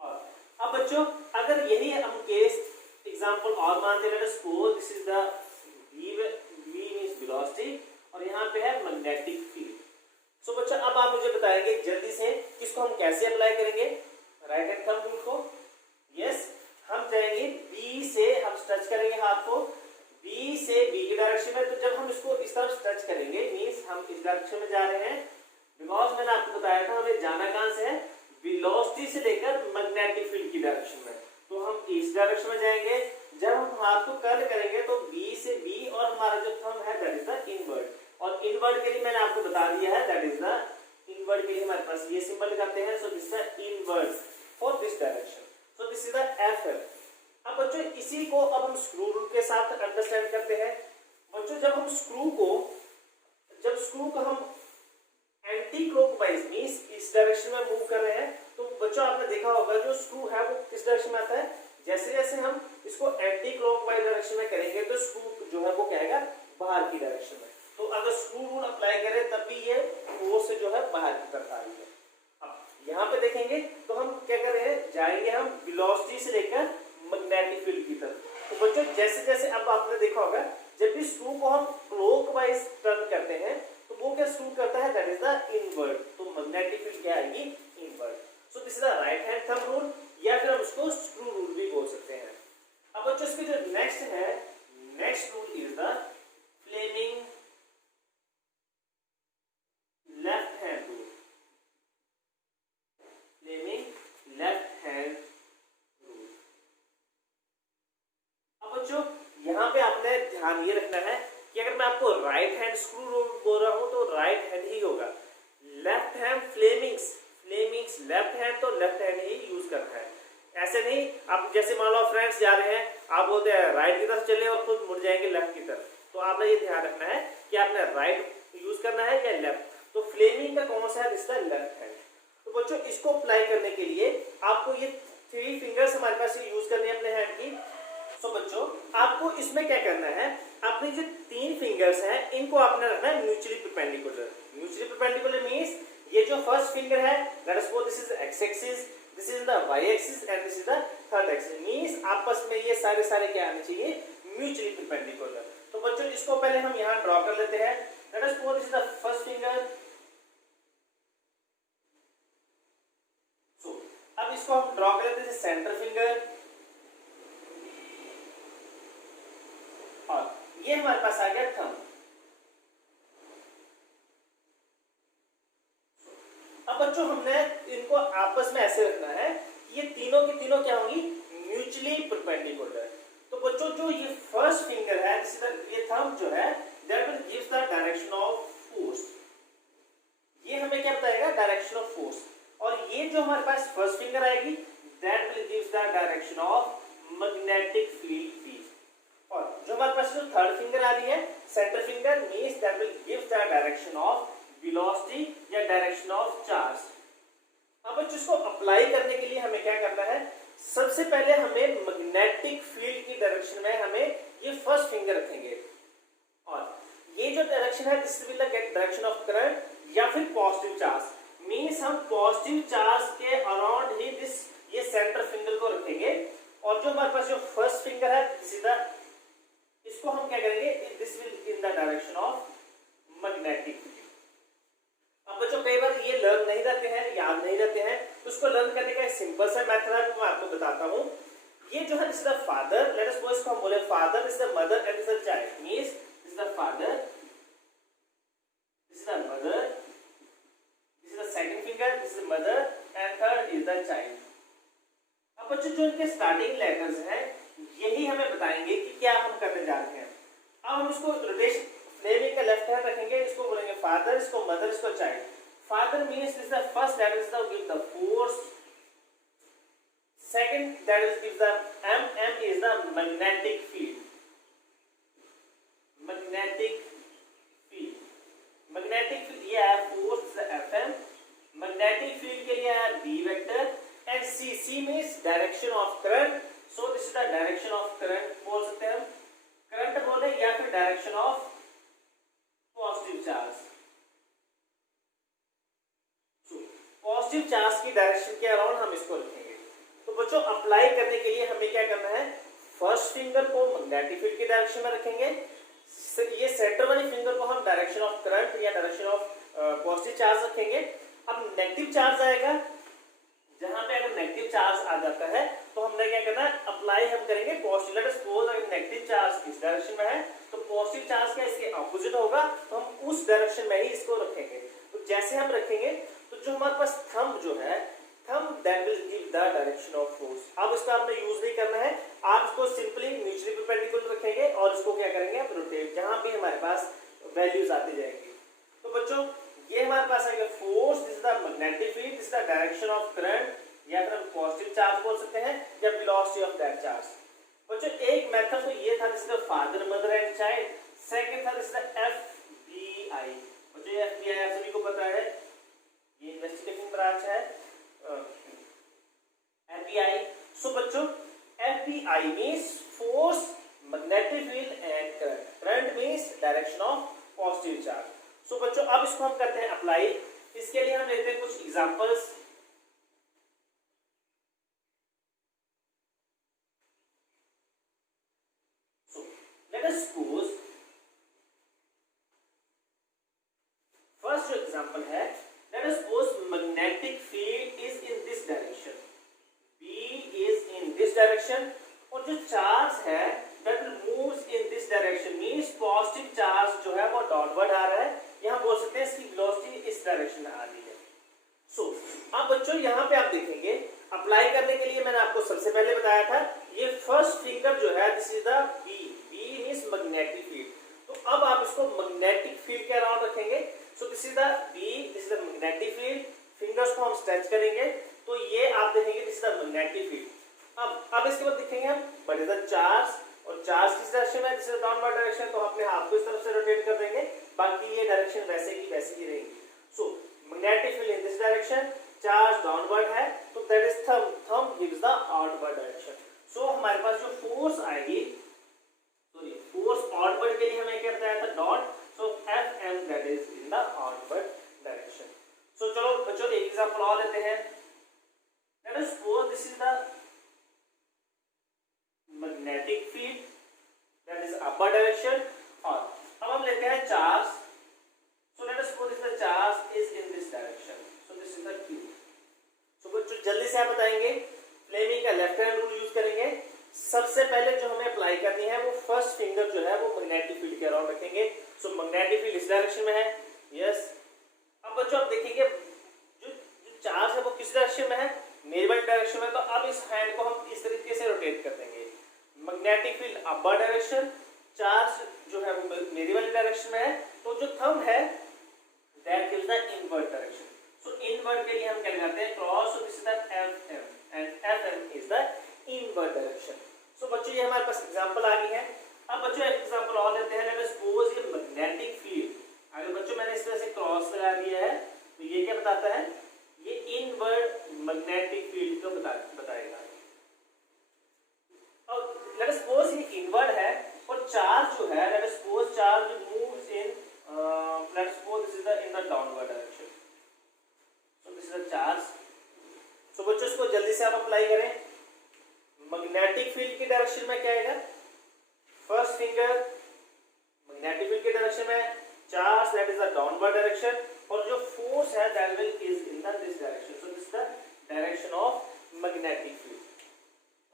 और अब बच्चों अगर यही हम केस एग्जांपल और मानते हैं, let us suppose this is the v means velocity और यहाँ पे है मैग्नेटिक फील्ड। सो बच्चों अब आप मुझे बताएंगे जल्दी से इसको हम कैसे अप्लाई करेंगे राइट हैंड थंब रूल को। यस, हम जाएंगे b से, हम स्ट्रेच करेंगे हाथ को b से b की डायरेक्शन में। तो जब हम इसको इस तरफ स्ट्रेच करेंगे मींस हम इस डायरेक्शन में जा रहे हैं, बिकॉज मैंने आपको बताया था हमें जाना कहां से है, वेलोसिटी से लेकर मैग्नेटिक फील्ड की डायरेक्शन में। तो हम इस डायरेक्शन में जाएंगे। जब हम हाथ को कर्ल करेंगे तो b से b, और हमारा जो थंब है दैट इज द इनवर्ड, और इनवर्ड के लिए मैंने आपको बता दिया है दैट इज द इनवर्ड के लिए हमारे पास ये सिंबल लगाते हैं। सो this is the inward for this direction, so this is the FM. अब बच्चों इसी को अब हम स्क्रू रूल के साथ अंडरस्टैंड करते हैं। बच्चों जब स्क्रू को हम एंटी क्लॉकवाइज मींस इस डायरेक्शन में मूव कर रहे हैं, तो बच्चों आपने देखा होगा जो स्क्रू है वो किस डायरेक्शन में आता है, जैसे जैसे हम इसको एंटी क्लॉकवाइज डायरेक्शन में करेंगे तो स्क्रू जो है वो क्या आएगा, बाहर की डायरेक्शन में। तो अगर स्क्रू रूल अप्लाई करें तब भी ये फोर्स जो है बाहर की तरफ आ रही है। अब यहाँ पे देखेंगे तो हम क्या कर रहे हैं, जाएंगे हम वेलोसिटी से लेकर मैग्नेटिक फील्ड की तरफ। तो बच्चों जैसे जैसे अब आपने देखा होगा जब भी स्क्रू को हम क्लॉकवाइज टर्न करते हैं तो वो क्या स्क्रू करता है, दैट इज द इनवर्ड। तो मैग्नेटिक फील्ड क्या आएगी, inward. So this is the right hand thumb rule, या फिर हम उसको स्क्रू रूल भी बोल सकते हैं। अब बच्चों इसके जो नेक्स्ट है, next rule is the Fleming left hand rule. Fleming left hand rule. अब बच्चों यहाँ पे आपने ध्यान ये रखना है कि अगर मैं आपको राइट हैंड स्क्रू रूल बोल रहा हूं तो राइट हैंड ही होगा। Left hand Fleming's left hand, तो लेफ्ट हैंड ही यूज करना है। ऐसे नहीं आप जैसे मान लो फ्रेंड्स जा रहे हैं, आप बोलते हैं राइट की तरफ चले और खुद मुड़ जाएंगे लेफ्ट की तरफ, तो आपने ये ध्यान रखना है कि आपने राइट यूज करना है या लेफ्ट। तो फ्लेमिंग का कौन सा है, दिस द लेफ्ट हैंड। तो बच्चों इसको अप्लाई करने के लिए आपको ये 3 फिंगर्स हमारे पास यूज करनी है अपने हैंड की। सो बच्चों आपको इसमें क्या करना है, अपनी जो 3 फिंगर्स हैं इनको आपने रखना है mutually perpendicular. Mutually perpendicular means ये जो फर्स्ट फिंगर है let us suppose this is x axis, this is the y axis and this is the third axis, means आपस में ये सारे क्या आने चाहिए, म्यूचुअली परपेंडिकुलर। तो बच्चों इसको पहले हम यहां ड्रॉ कर लेते हैं। Let us suppose this is the first finger. So अब इसको हम ड्रॉ कर लेते हैं सेंटर फिंगर, और ये हमारे पास आ गया थंब। अब बच्चों हमने इनको आपस में ऐसे रखना है कि ये तीनों की तीनों क्या होंगी, म्यूचुअली परपेंडिकुलर। तो बच्चों जो ये फर्स्ट फिंगर है, ये थंब जो है, that will gives the direction of force. ये हमें क्या बताएगा, डायरेक्शन ऑफ फोर्स। और ये जो हमारे पास फर्स्ट फिंगर आएगी, that will gives the direction of magnetic field P. और जो हमारे पास जो थर्ड फिंगर आ रही है, centre finger, means that will gives the direction of velocity या डायरेक्शन ऑफ चार्ज। अब बच्चों इसको अप्लाई करने के लिए हमें क्या करना है, सबसे पहले हमें मैग्नेटिक फील्ड की डायरेक्शन में हमें ये फर्स्ट फिंगर रखेंगे, और ये जो डायरेक्शन है this will get direction of current या फिर पॉजिटिव चार्ज, मींस हम पॉजिटिव चार्ज के अराउंड ही दिस ये सेंटर फिंगर को रखेंगे। और जो हमारे पास जो फर्स्ट फिंगर है सीधा इसको हम क्या करेंगे, this will in the direction of magnetic field. अब बच्चों कई बार ये लर्न नहीं रहते हैं, याद नहीं रहते हैं, तो उसको लर्न करने का एक सिंपल सा मेथड है मैं आपको बताता हूँ। ये जो है this is the father, late us suppose इसको हम बोले father, this is the mother and this is the child, means this is the father, this is the mother, this is the second finger, this is mother and third is the child. अब बच्चों जो इनके starting letters हैं यही हमें बताएंगे कि क्या हम करने जा रहे हैं। अब हम इसको रोटेशन फ्लेमिंग का लेफ्ट हैंड रखेंगे, इसको बोलेंगे फादर, इसको मदर, इसको child. Father means this the first letter is the give the force, second that is give the m is the magnetic field, magnetic field, magnetic field ये है force fm, magnetic field के लिए है b vector, and c means direction of current, so this is the direction of current बोल सकते हैं हम, current बोले या फिर direction of positive charge. Positive charge की डायरेक्शन के अराउंड हम इसको रखेंगे। तो बच्चों अप्लाई करने के लिए हमें क्या करना है, फर्स्ट फिंगर को मैग्नेटिक फील्ड की डायरेक्शन में रखेंगे, ये सेंटर वाली फिंगर को हम डायरेक्शन ऑफ करंट या डायरेक्शन ऑफ पॉजिटिव चार्ज रखेंगे। अब नेगेटिव चार्ज आएगा, जहां पे अगर नेगेटिव चार्ज आ जाता है तो हमने क्या करना है, अप्लाई हम करेंगे पॉजिटिव। लेट अस सपोज अगर नेगेटिव चार्ज इस डायरेक्शन में है तो पॉजिटिव चार्ज का इसके ऑपोजिट होगा, तो हम उस डायरेक्शन में ही इसको रखेंगे। तो जैसे हम रखेंगे तो जो हमारे पास थंब जो है, thumb that will give the direction of force. अब इसका आपने यूज नहीं करना है, आप इसको सिंपली म्यूचुअली परपेंडिकुलर रखेंगे और इसको क्या करेंगे आप रोटेट, जहां भी हमारे पास वैल्यूज आती जाएंगी। तो बच्चों ये हमारे पास आएगा force, this is the magnetic field, this is the direction of current या फिर हम पॉजिटिव चार्ज बोल सकते हैं या वेलोसिटी ऑफ दैट चार्ज। बच्चों एक मेथड तो ये था, this is the father mother and child, second था दिस इज द FBI। बच्चों FBI आप सभी को पता है, ये इन्वेस्टिगेशन ब्रांच है FBI। सो बच्चों FBI means force, magnetic field and current, current means direction of positive charge. So बच्चों अब इसको हम करते हैं अप्लाई। इसके लिए हम लेते हैं कुछ examples. Late us suppose first जो एग्जांपल है, let us suppose magnetic field is in this direction, B is in this direction, और जो चार्ज है that moves in this direction, means positive charge जो है वो डॉटवर्ड आ रहा है, यहां बोल सकते हैं इसकी वेलोसिटी इस डायरेक्शन में आ रही है। सो अब बच्चों यहां पे आप देखेंगे अप्लाई करने के लिए मैंने आपको सबसे पहले बताया था, ये फर्स्ट फिंगर जो है this is the B means magnetic field. तो अब आप इसको मैग्नेटिक फील्ड के अराउंड रखेंगे। सो this is the B, this is the magnetic field, fingers को हम स्ट्रेच करेंगे तो ये आप देखेंगे this is the magnetic field. अब इसके बाद देखेंगे हम व्हाट इज द चार्ज, और चार्ज किस डायरेक्शन में है, दिस इज डाउनवर्ड डायरेक्शन, तो अपने हाथ को इस तरफ से रोटेट कर देंगे, बाकी ये डायरेक्शन वैसे की वैसी ही रहेगी। So magnetic field in this direction, charge downward है तो that is thumb gives the outward direction. So हमारे पास जो फोर्स आएगी, सॉरी फोर्स आउटवर्ड के लिए हमें क्या बताया था, dot, so FM that is in the outward direction. So upward direction. और अब हम लेते हैं charge. So let us suppose the charge is in this direction. So this is the Q. So बच्चों जल्दी से आप बताएंगे फ्लेमिंग का लेफ्ट हैंड रूल यूज करेंगे. सबसे पहले जो हमें अप्लाई करनी है वो फर्स्ट फिंगर जो है वो मैग्नेटिक फील्ड के अराउंड रखेंगे. सो मैग्नेटिक फील्ड इस डायरेक्शन में है. यस. अब बच्चों आप देखेंगे जो चार्ज है वो किस डायरेक्शन में है, मेरी वाली डायरेक्शन में. तो अब इस हैंड को हम इस तरीके से रोटेट कर देंगे. Magnetic field upper direction, charge जो है वो मेरी वाली डायरेक्शन में है. तो जो थंब है that gives the inward direction. So inward के लिए हम क्या लगाते हैं cross. So this is the FM and FM is the inward direction. So बच्चों ये हमारे पास एग्जांपल आ गई है. अब बच्चों एक एग्जांपल और लेते हैं. लेट अस सपोज ये मैग्नेटिक फील्ड, अगर बच्चों मैंने इस तरह से क्रॉस लगा दिया है तो ये क्या बताता है, ये इनवर्ट मैग्नेटिक फील्ड को बताएगा. और लेट अस सपोज ये इनवर्ट है और चार्ज जो है let us suppose charge moves in let us suppose this is the in the downward direction. So this is the charge. So बच्चों इसको जल्दी से आप अप्लाई करें. मैग्नेटिक फील्ड की डायरेक्शन में क्या आएगा, फर्स्ट फिंगर मैग्नेटिक फील्ड की डायरेक्शन में, charge that is the downward direction, और जो फोर्स है that will is in the this direction. So this is the direction of magnetic field.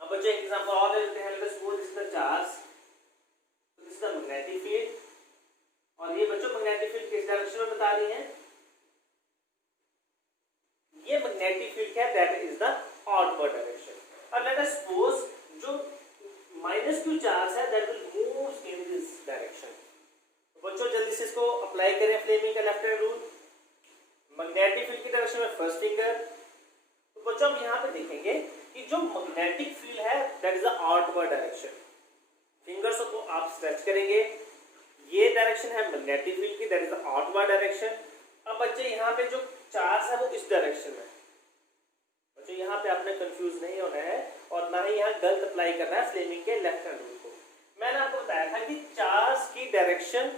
अब बच्चों एक एग्जांपल और ले लेते हैं. Let us suppose this is the charge. So this is the magnetic field, और ये बच्चों मैग्नेटिक फील्ड किस डायरेक्शन में बता रही है, ये मैग्नेटिक फील्ड क्या है that is the outward direction. और लेट अस सपोज जो -q चार्ज है that will move in this direction. तो बच्चों जल्दी से इसको अप्लाई करें फ्लेमिंग का left hand rule. Magnetic field की डायरेक्शन में फर्स्ट फिंगर. तो बच्चों हम यहाँ पे देखेंगे कि जो मैग्नेटिक फील्ड है that is the outward direction. Fingers को आप स्ट्रेच करेंगे, ये डायरेक्शन है मैग्नेटिक फील्ड की that is the outward direction. अब बच्चे यहाँ पे जो चार्ज है वो इस डायरेक्शन में. बच्चों यहाँ पे आपने कंफ्यूज नहीं होना है और ना ही यहाँ गलत अप्लाई करना है फ्लेमिंग के लेफ्ट हैंड रूल को. मैंने आपको बताया था कि चार्ज की डायरेक्शन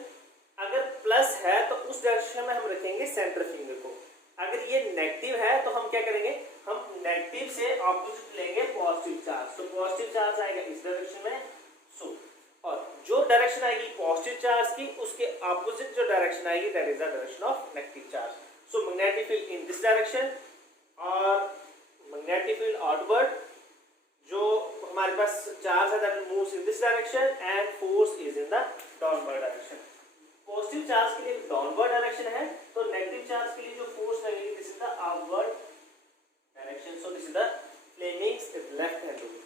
अगर प्लस है तो उस डायरेक्शन में हम रखेंगे सेंटर फिंगर को. अगर ये नेगेटिव है तो हम क्या करेंगे, हम नेगेटिव से ऑपोजिट लेंगे पॉजिटिव चार्ज. तो पॉजिटिव चार्ज आएगा इस डायरेक्शन में. सो और जो डायरेक्शन आएगी पॉजिटिव चार्ज की उसके ऑपोजिट जो डायरेक्शन आएगी that is the direction of negative charge. So magnetic field in this direction और मैग्नेटिक फील्ड आउटवर्ड. जो हमारे पास चार्ज है that moves in this direction and force is in the downward direction. Positive charge के लिए downward direction है तो negative charge के लिए जो फोर्स लगेगी this is the upward direction. So this is the Fleming's left hand rule.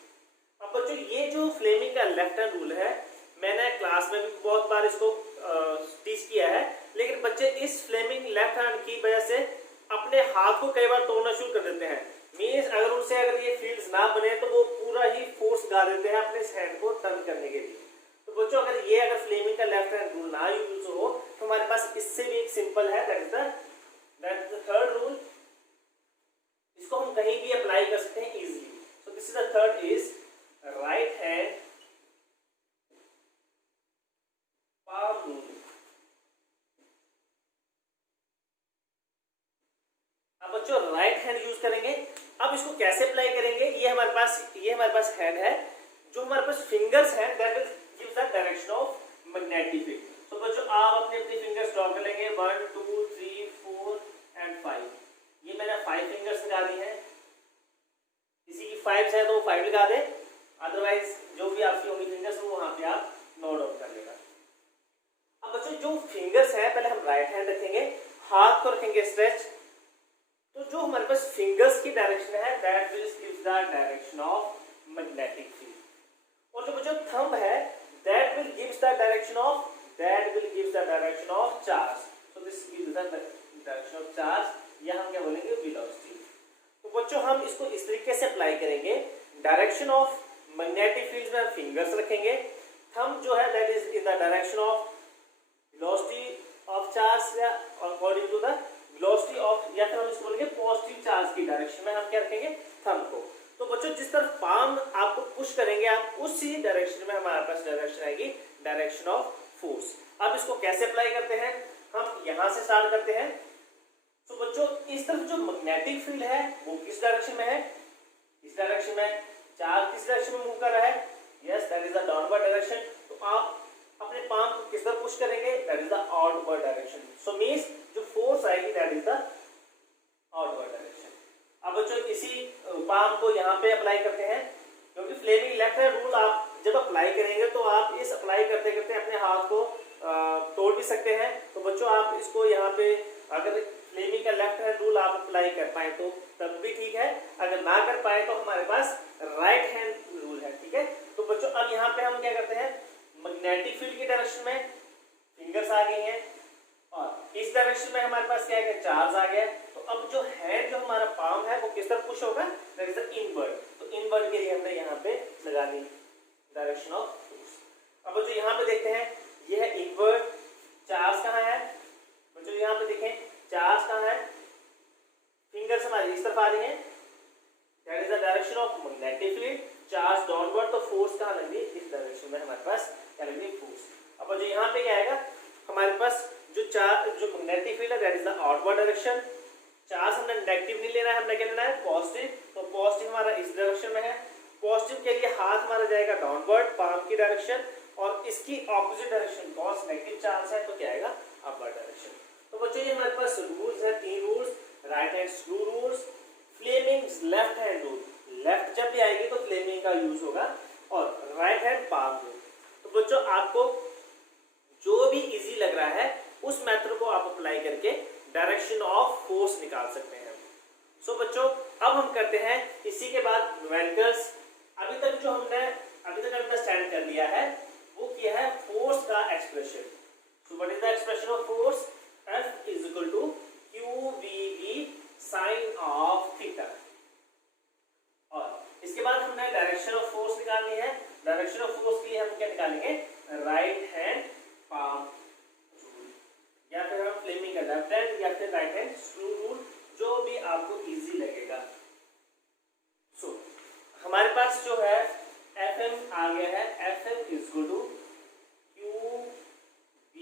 अब बच्चों ये जो फ्लेमिंग का लेफ्ट हैंड रूल है मैंने क्लास में भी बहुत बार इसको टीच किया है, लेकिन बच्चे इस फ्लेमिंग लेफ्ट हैंड की वजह से अपने हाथ को कई बार तोड़ना शुरू कर देते हैं. मीन्स अगर ये फील्ड्स ना बने तो वो पूरा ही फोर्स गा देते हैं अपने हैंड को टर्न करने के लिए. तो बच्चों अगर फ्लेमिंग का लेफ्ट हैंड रूल ना यूज हो तो हमारे पास इससे भी एक सिंपल है that is the third rule. इसको हम कहीं भी अप्लाई कर सकते हैं easily. So this is the third is right hand palm rule. अब बच्चों राइट हैंड यूज करेंगे. अब इसको कैसे अप्लाई करेंगे, ये हमारे पास हैंड है, जो हमारे पास फिंगर्स हैं that will give the direction of magnetic field. तो बच्चों आप अपने फिंगर्स ड्रॉ कर लेंगे 1 2 3 4 एंड 5. ये मैंने 5 फिंगर्स लगा दी हैं. किसी की 5 है तो 5 लगा दे, अदरवाइज जो भी आपकी होंगी फिंगर्स वो वहां पे आप नोट डाउन कर लेगा. अब बच्चों जो फिंगर्स है पहले हम राइट हैंड रखेंगे, हाथ को रखेंगे स्ट्रेच. तो जो हमारे पास फिंगर्स की डायरेक्शन है that will give the direction of magnetic field. और जो बच्चों थंब है that will gives the direction of charge. So this gives the direction of charge, या हम क्या बोलेंगे वेलोसिटी. तो बच्चों हम इसको इस तरीके से अप्लाई करेंगे. डायरेक्शन ऑफ मैग्नेटिक फील्ड में फिंगर्स रखेंगे, थंब जो है that is in the direction of velocity of charge या according to the velocity of, या फिर हम इसको बोलेंगे पॉजिटिव चार्ज की डायरेक्शन में हम क्या रखेंगे थंब को. तो बच्चों जिस तरफ पाम आपको पुश करेंगे आप उसी डायरेक्शन में हमारे पास डायरेक्शन आएगी डायरेक्शन ऑफ फोर्स. अब इसको कैसे अप्लाई करते हैं, हम यहां से स्टार्ट करते हैं. तो बच्चों इस तरफ जो मैग्नेटिक फील्ड है वो किस डायरेक्शन में है, इस डायरेक्शन में. चार्ज किस डायरेक्शन में मूव कर रहा है, yes that is the downward direction. तो आप अपने पाम को किस तरफ पुश करेंगे, that is the outward direction. So means जो फोर्स आएगी that is the outward direction. अब बच्चों इसी पाम को यहाँ पे अप्लाई करते हैं, क्योंकि फ्लेमिंग लेफ्ट हैंड रूल आप जब अप्लाई करेंगे तो आप इस अप्लाई करते करते अपने हाथ को तोड़ भी सकते हैं। तो बच्चों आप इसको यहाँ पे अगर फ्लेमिंग का लेफ्ट हैंड रूल आप अप्लाई कर पाए तो तब भी ठीक है, अगर ना कर पाए तो हमारे पास राइट हैंड रूल है, ठीक है। तो बच्चों अब यहाँ पे हम क्या करते हैं, मैग्नेटिक फील्ड की डायरेक्शन में फिंगर्स आ गई हैं और इस डायरेक्शन में हमारे पास क्या है, चार्ज आ गया। तो अब जो हैंड जो हमारा पाम है वो किस तरफ पुश होगा, दैट इज द इनवर्ड। तो इनवर्ड के लिए हमने यहाँ पे लगा दी डायरेक्शन ऑफ फोर्स। अब जो यहाँ पे देखते हैं ये है इनवर्ड, चार्ज कहाँ है बच्चों, यहाँ पे देखें चार्ज कहाँ है, फिंगर्स हमारी इस तरफ आ रही हैं, that is the direction of magnetic field, charge downward. तो फोर्स कहाँ लग रही है, इस डायरेक्शन में हमारे पास क्या लग रही है, फोर्स। अब जो यहाँ पे क्या आएगा हमारे पास जो मैग्नेटिक फील्ड है that is the outward direction. Charge हमने नेगेटिव नहीं लेना है, हमने क्या लेना है पॉजिटिव। तो पॉजिटिव हमारा इस डायरेक्शन में है, पॉजिटिव के लिए हाथ हमारा जाएगा डाउनवर्ड पाम की डायरेक्शन और इसकी opposite direction cos negative charge है तो क्या आएगा अपवर्ड डायरेक्शन। तो बच्चों ये हमारे पास रूल्स है, 3 rules, right hand screw rules, Fleming left hand rule, left जब भी आएगी तो फ्लेमिंग का यूज होगा, और राइट हैंड पाम रूल। तो बच्चों आपको जो भी इजी लग रहा है उस मेथड को आप अप्लाई करके डायरेक्शन ऑफ फोर्स निकाल सकते हैं। सो बच्चों अब हम करते हैं इसी के बाद न्यूमेरिकल्स। अभी तक अंडरस्टैंड कर लिया है वो किया है फोर्स का expression. So what is the expression of force, F is equal to QVB sine of theta. और इसके बाद हमने डायरेक्शन ऑफ फोर्स निकालनी है। डायरेक्शन ऑफ फोर्स के लिए हम क्या निकालेंगे, राइट हैंड पाम रूल, या फिर हम फ्लेमिंग का लेफ्ट हैंड या फिर राइट हैंड स्क्रू रूल, जो भी आपको इजी लगेगा। सो हमारे पास जो है FM आ गया है, FM is equal to QVB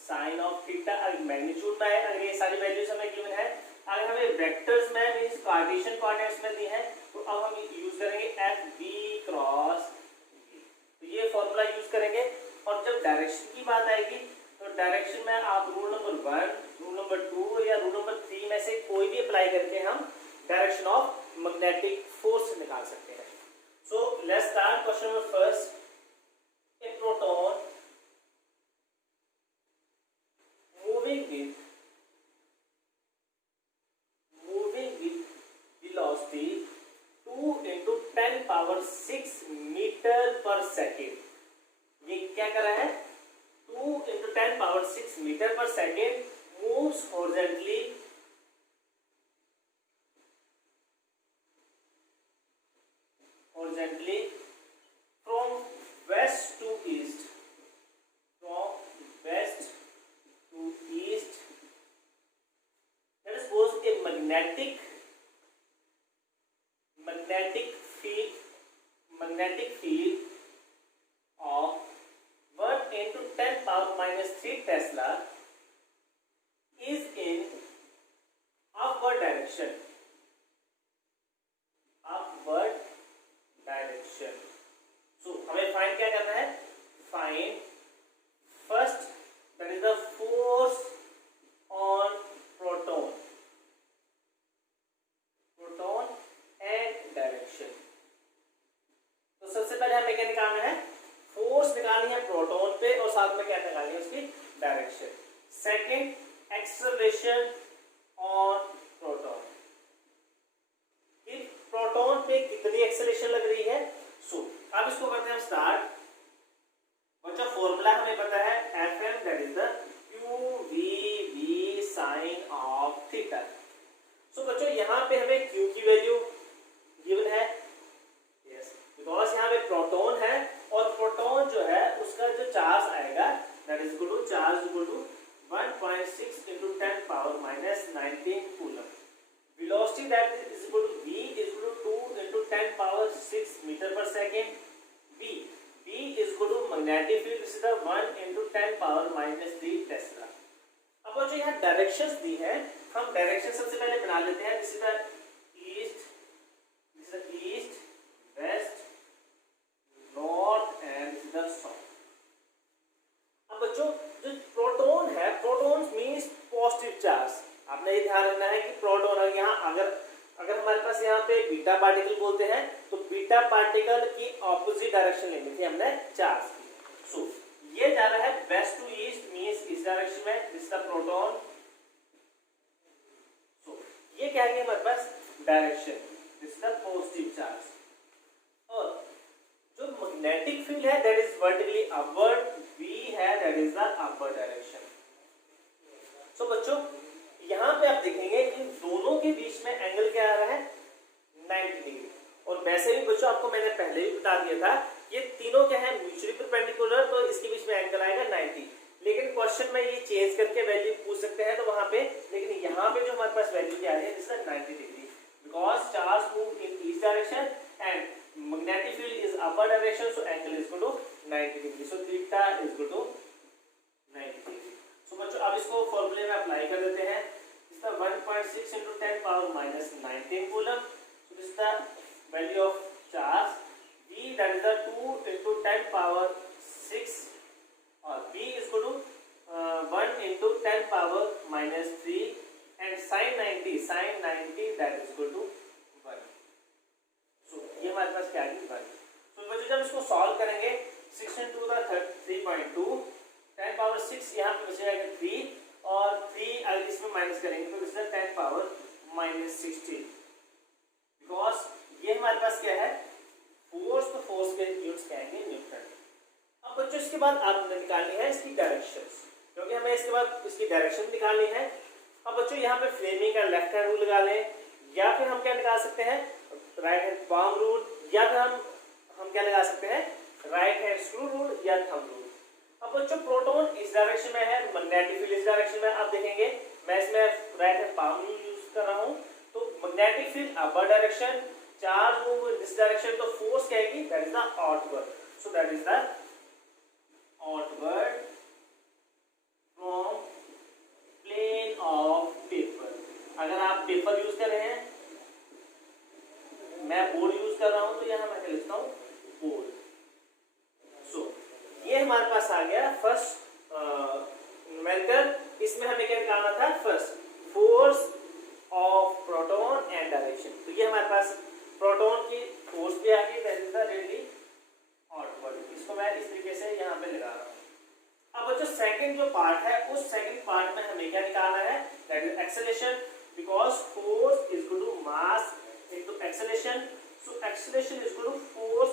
sine of theta. Magnitude में है, अगर ये सारी वैल्यूज हमें गिवन है, अगर हमें वेक्टर्स में मींस कार्टेशियन कोऑर्डिनेट्स में दी है तो अब हम यूज करेंगे FB क्रॉस V। तो ये फॉर्मूला यूज करेंगे। और जब डायरेक्शन की बात आएगी तो डायरेक्शन में आप रूल नंबर 1, रूल नंबर 2 या रूल नंबर 3 में से कोई भी अप्लाई करके हम डायरेक्शन ऑफ मैग्नेटिक फोर्स निकाल सकते हैं। So let's start question number first. A proton moving with velocity 2 into 10 power 6 metre पर सेकेंड। ये क्या कर रहा है, 2 into 10 power 6 मीटर पर second moves horizontally from west to east, let us suppose a magnetic field of 1 into 10 power minus 3 Tesla is in upward direction. So हमें find क्या करना है, find first that is the force on proton and direction. तो सबसे पहले हमें क्या निकालना है, फोर्स निकालनी है प्रोटॉन पे और साथ में क्या निकालनी है, उसकी direction. Second acceleration on proton, proton पे कितनी एक्सेलरेशन लग रही है। सो अब इसको करते हैं हम स्टार्ट। बच्चा फॉर्मूला हमें पता है FM that is the QVB sine of theta. So बच्चों यहाँ पे हमें Q की वैल्यू गिवन है, यस, बिकॉज यहाँ पे प्रोटॉन है और प्रोटॉन जो है उसका जो चार्ज आएगा that is equal to charge equal to 1.6 into 10 power minus 19 coulomb. velocity that is equal to V is equal to 2 into 10 power 6 meter per second। B is equal to magnetic field, this is the 1 into 10 power minus 3 Tesla। अब जो यहाँ directions दी हैं, हम direction सबसे पहले बना लेते हैं। This is the east, west, north and this is the अगर अगर हमारे पास यहाँ पे बीटा पार्टिकल बोलते हैं तो बीटा पार्टिकल की ऑपोजिट डायरेक्शन लेनी थी हमने चार्ज की। सो ये जा रहा है वेस्ट टू ईस्ट, मींस इस डायरेक्शन में, दिस द प्रोटॉन। सो ये क्या है हमारे पास direction, this the positive charge. और जो मैग्नेटिक फील्ड है that is vertically upward, V है that is the upward direction. So बच्चों यहाँ पे आप देखेंगे इन दोनों के बीच में एंगल क्या आ रहा है 90 डिग्री। और वैसे भी बच्चों आपको मैंने पहले भी बता दिया था ये तीनों क्या है म्यूचुअली परपेंडिकुलर, तो इसके बीच में एंगल आएगा 90। लेकिन क्वेश्चन में ये चेंज करके वैल्यू पूछ सकते हैं तो वहां पे, लेकिन यहाँ पे जो हमारे पास वैल्यू क्या आ रही है this is 90 degree, because charge move in each direction and magnetic field is upper direction, so angle is equal to 90 degree, so theta is equal to 90 degree। so बच्चों अब इसको फॉर्मूले में अप्लाई कर देते हैं। this is the 1.6 into 10 power minus 19 coulomb, so this is the value of charge V, that is the 2 into 10 power 6, और B is equal to 1 into 10 power minus 3 and sin 90 that is equal to 1। ये हमारे पास क्या है 1। तो बच्चों जब इसको सॉल्व करेंगे 6 into the 3.2 10 पावर 6 यहाँ पे बचेगा 3 और 3 अगर इसमें माइनस करेंगे तो इसका 10 पावर -16, बिकॉज ये हमारे पास क्या है फोर्स, तो फोर्स के यूनिट्स क्या आएंगे न्यूटन। अब बच्चों इसके बाद आपने निकालनी है इसकी डायरेक्शंस, क्योंकि हमें इसके बाद इसकी डायरेक्शन निकालनी है। अब बच्चों यहाँ पे फ्लेमिंग का लेफ्ट हैंड रूल लगा लें, या फिर हम क्या निकाल सकते हैं राइट हैंड पाम रूल, या फिर हम क्या लगा सकते हैं राइट हैंड स्क्रू रूल या थंब रूल। अब बच्चों प्रोटॉन इस डायरेक्शन में है, मैग्नेटिक फील्ड इस डायरेक्शन में, आप देखेंगे मैं इसमें right hand palm rule use कर रहा हूं, तो magnetic field upper direction, charge move in this direction, तो फोर्स क्या है that is the outward, so that is the outward from plane of paper. अगर आप पेपर यूज कर रहे हैं, मैं बोर्ड यूज कर रहा हूं, तो यहां मैं लिखता हूं बोर्ड। सो ये हमारे पास आ गया फर्स्ट न्यूमेरिकल। इसमें हमें क्या निकालना था first force of proton and direction, तो ये हमारे पास प्रोटॉन की फोर्स भी आ गई that is the radially outward. इसको मैं इस तरीके से यहाँ पे लगा रहा हूँ। अब जो सेकंड जो पार्ट है उस सेकंड पार्ट में हमें क्या निकालना है that is acceleration, because force is equal to mass into acceleration, so acceleration is equal to force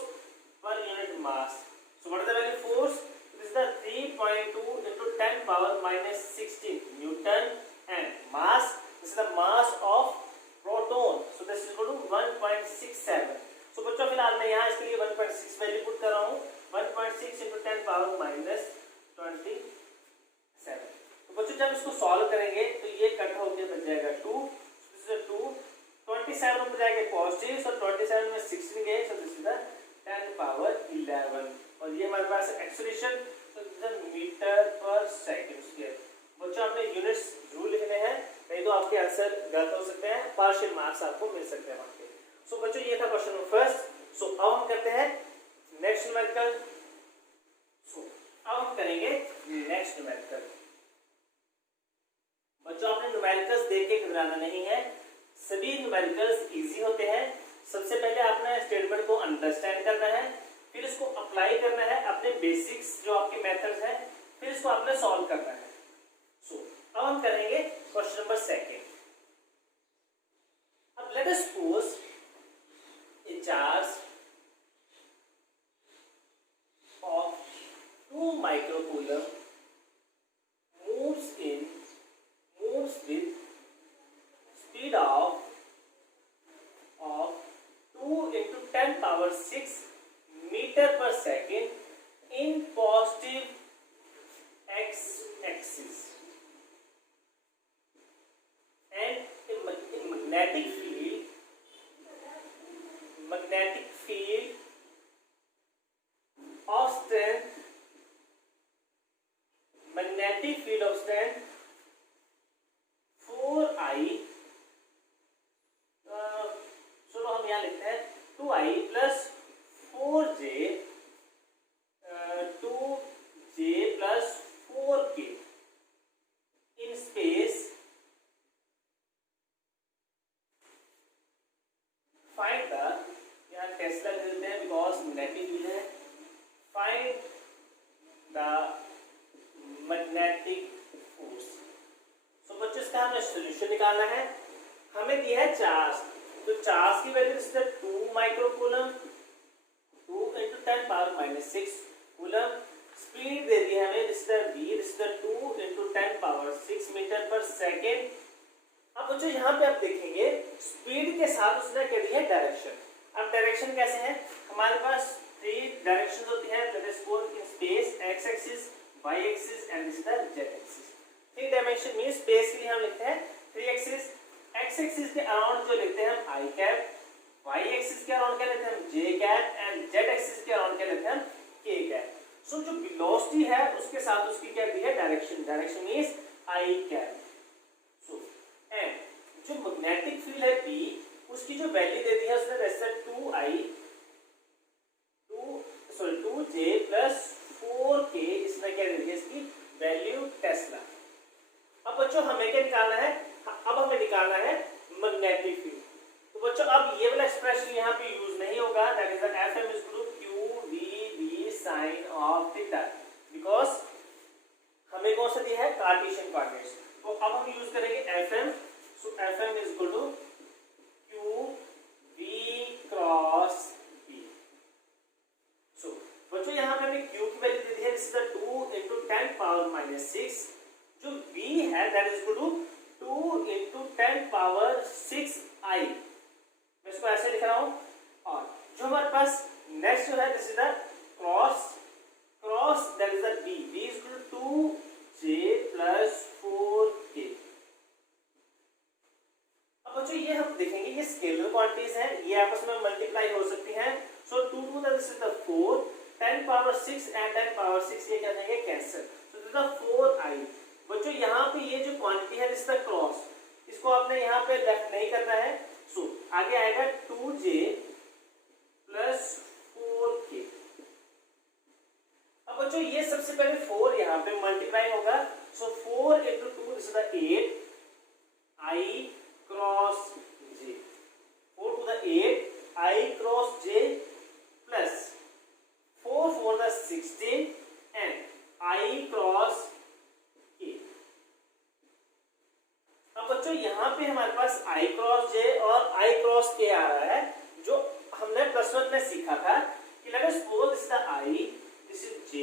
per unit mass, so what is the value of force, this is the 3.2 into 10 power minus 16 newton, and mass, this is the mass of proton, so this is equal to 1.67। so बच्चों फिलहाल मैं यहाँ इसके लिए 1.6 value put कर रहा हूँ, 1.6 into 10 power minus 27। तो बच्चों जब इसको सॉल्व करेंगे तो ये कट होकर बच जाएगा 2, this is a 2, 27 ऊपर जाएंगे पॉजिटिव, सो 27 में 16 गए, सो दिस इज द 10 पावर 11, और ये हमारे पास एक्सेलरेशन मीटर पर सेकंड स्क्वायर। बच्चों आपने यूनिट्स जरूर लिखने हैं, नहीं तो आपके आंसर गलत हो सकते हैं, पार्शियल मार्क्स आपको मिल सकते हैं वहां पे। सो बच्चों ये था क्वेश्चन नंबर फर्स्ट। सो अब हम करते हैं नेक्स्ट न्यूमेरिकल। सो अब हम करेंगे नेक्स्ट न्यूमेरिकल। बच्चों आपने न्यूमेरिकल्स देख के घबराना नहीं है, सभी न्यूमेरिकल्स इजी होते हैं। सबसे पहले आपने स्टेटमेंट को अंडरस्टैंड करना है, फिर इसको अप्लाई करना है अपने बेसिक्स जो आपके मेथड्स हैं, फिर इसको आपने सॉल्व करना है। सो अब हम करेंगे क्वेश्चन नंबर सेकंड। अब late us suppose A charge of 2 microcoulomb moves with speed of 2 into 10 power 6 meter per second in positive x-axis, and a magnetic field of strength 4I, चलो हम यहाँ लिखते हैं 2I plus 4J 2J plus 4K in space हमें दी है charge, तो charge की value is 2 microcoulomb, 2 × 10⁻⁻6 coulomb. Speed दे दी है हमें रेजिस्टर v, रेजिस्टर 2 × 10⁻6 मीटर पर सेकेंड। अब बच्चों यहाँ पे आप देखेंगे स्पीड के साथ उसने क्या दी है डायरेक्शन। अब डायरेक्शन कैसे है, हमारे पास 3 डायरेक्शंस होती है, that is for in space, x axis, y axis and this the z axis. 3 dimension mean space के लिए हम लिखते हैं 3 एक्सिस, एक्स एक्सिस के अराउंड जो लिखते हैं हम आई कैप, वाई एक्सिस के अराउंड क्या लेते हैं हम j cap and z axis के अराउंड क्या लेते हैं हम के कैप। सो जो वेलोसिटी है उसके साथ उसकी क्या दी है direction, direction means I cap. So and जो मैग्नेटिक फील्ड है P, उसकी जो वैल्यू दे दी है उसने रेजिस्टर 2J प्लस 4K, इसमें क्या दे दी है इसकी वैल्यू टेस्ला। अब बच्चों हमें क्या निकालना है, अब हमें निकालना है मैग्नेटिक फील्ड। तो बच्चों अब ये वाला एक्सप्रेशन यहाँ पे यूज नहीं होगा, that is the Fm is equal to QVB sine of theta, because हमें कौन सा दिया है कार्टेशियन कोऑर्डिनेट्स। तो अब हम यूज करेंगे Fm, so Fm is equal to QV cross B। So बच्चों यहाँ पे हमें Q की वैल्यू दे दी है, दिस इज द 2 × 10⁻6, जो V है that is equal to 2 × 10⁻6 I, मैं इसको ऐसे लिख रहा हूं। और जो हमारे पास नेक्स्ट जो है this is the cross that is the B is equal to 2J plus 4K। अब बच्चों ये हम देखेंगे ये स्केलर क्वांटिटीज हैं, ये आपस में मल्टीप्लाई हो सकती हैं। सो 2 2 दिस इज द 4, 10⁻6 एंड 10⁻6 ये क्या देंगे cancel, so this is the 4I। बच्चों यहाँ पे ये जो क्वांटिटी है दिस द क्रॉस, इसको आपने यहाँ पे लेफ्ट नहीं करना है। सो आगे आएगा 2J प्लस 4K। अब बच्चों ये सबसे पहले 4 यहाँ पे मल्टीप्लाई होगा, सो 4 × 2 this is the 8I cross J, 4 to the 8 I cross J plus 4 for the 16 and I cross K। अब बच्चों यहाँ पे हमारे पास I क्रॉस J और I क्रॉस K आ रहा है, जो हमने प्लस 1 में सीखा था कि late us suppose this is the I, this is J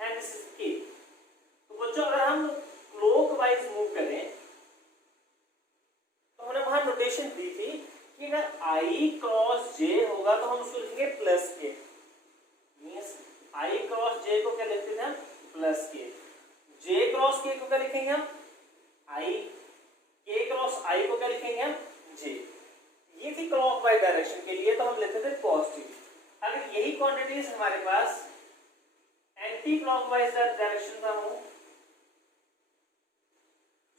and this is K। तो बच्चों अगर हम क्लॉकवाइज मूव करें तो हमने वहां नोटेशन दी थी कि अगर I क्रॉस J होगा तो हम उसको लिखेंगे plus K, means I cross J को क्या लिखते थे हम plus K, J cross K को क्या लिखेंगे हम I, K क्रॉस I को क्या लिखेंगे हम J। ये थी क्लॉकवाइज डायरेक्शन के लिए, तो हम लेते थे पॉजिटिव। अगर यही क्वांटिटीज हमारे पास एंटी क्लॉकवाइज डायरेक्शन का हो,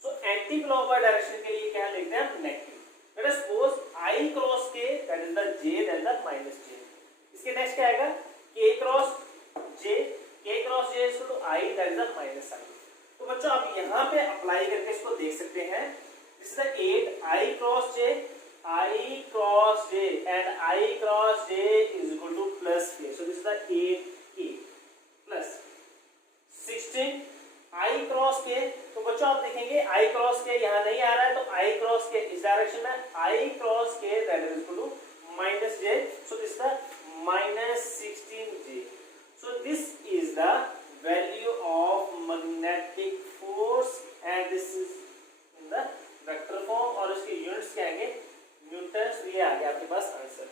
सो एंटी क्लॉकवाइज डायरेक्शन के लिए क्या लिखते हैं हम negative. Let us suppose I cross K that is the J that is the minus J। इसके नेक्स्ट क्या आएगा K cross J, K cross J is equal to I that is the minus I। तो बच्चों आप यहाँ पे apply करके इसको देख सकते हैं, this is the 8I cross J, I cross J and I cross J is equal two plus K, so this is the 8K plus 16 I cross K। तो बच्चों आप देखेंगे I क्रॉस K यहाँ नहीं आ रहा है, तो I क्रॉस K इस डायरेक्शन में I cross K that is equal to minus J, so this is the minus 16J। So this is the value of magnetic force and this is in the vector form, और इसके units क्या आएंगे Newton. ये आ गया आपके पास answer.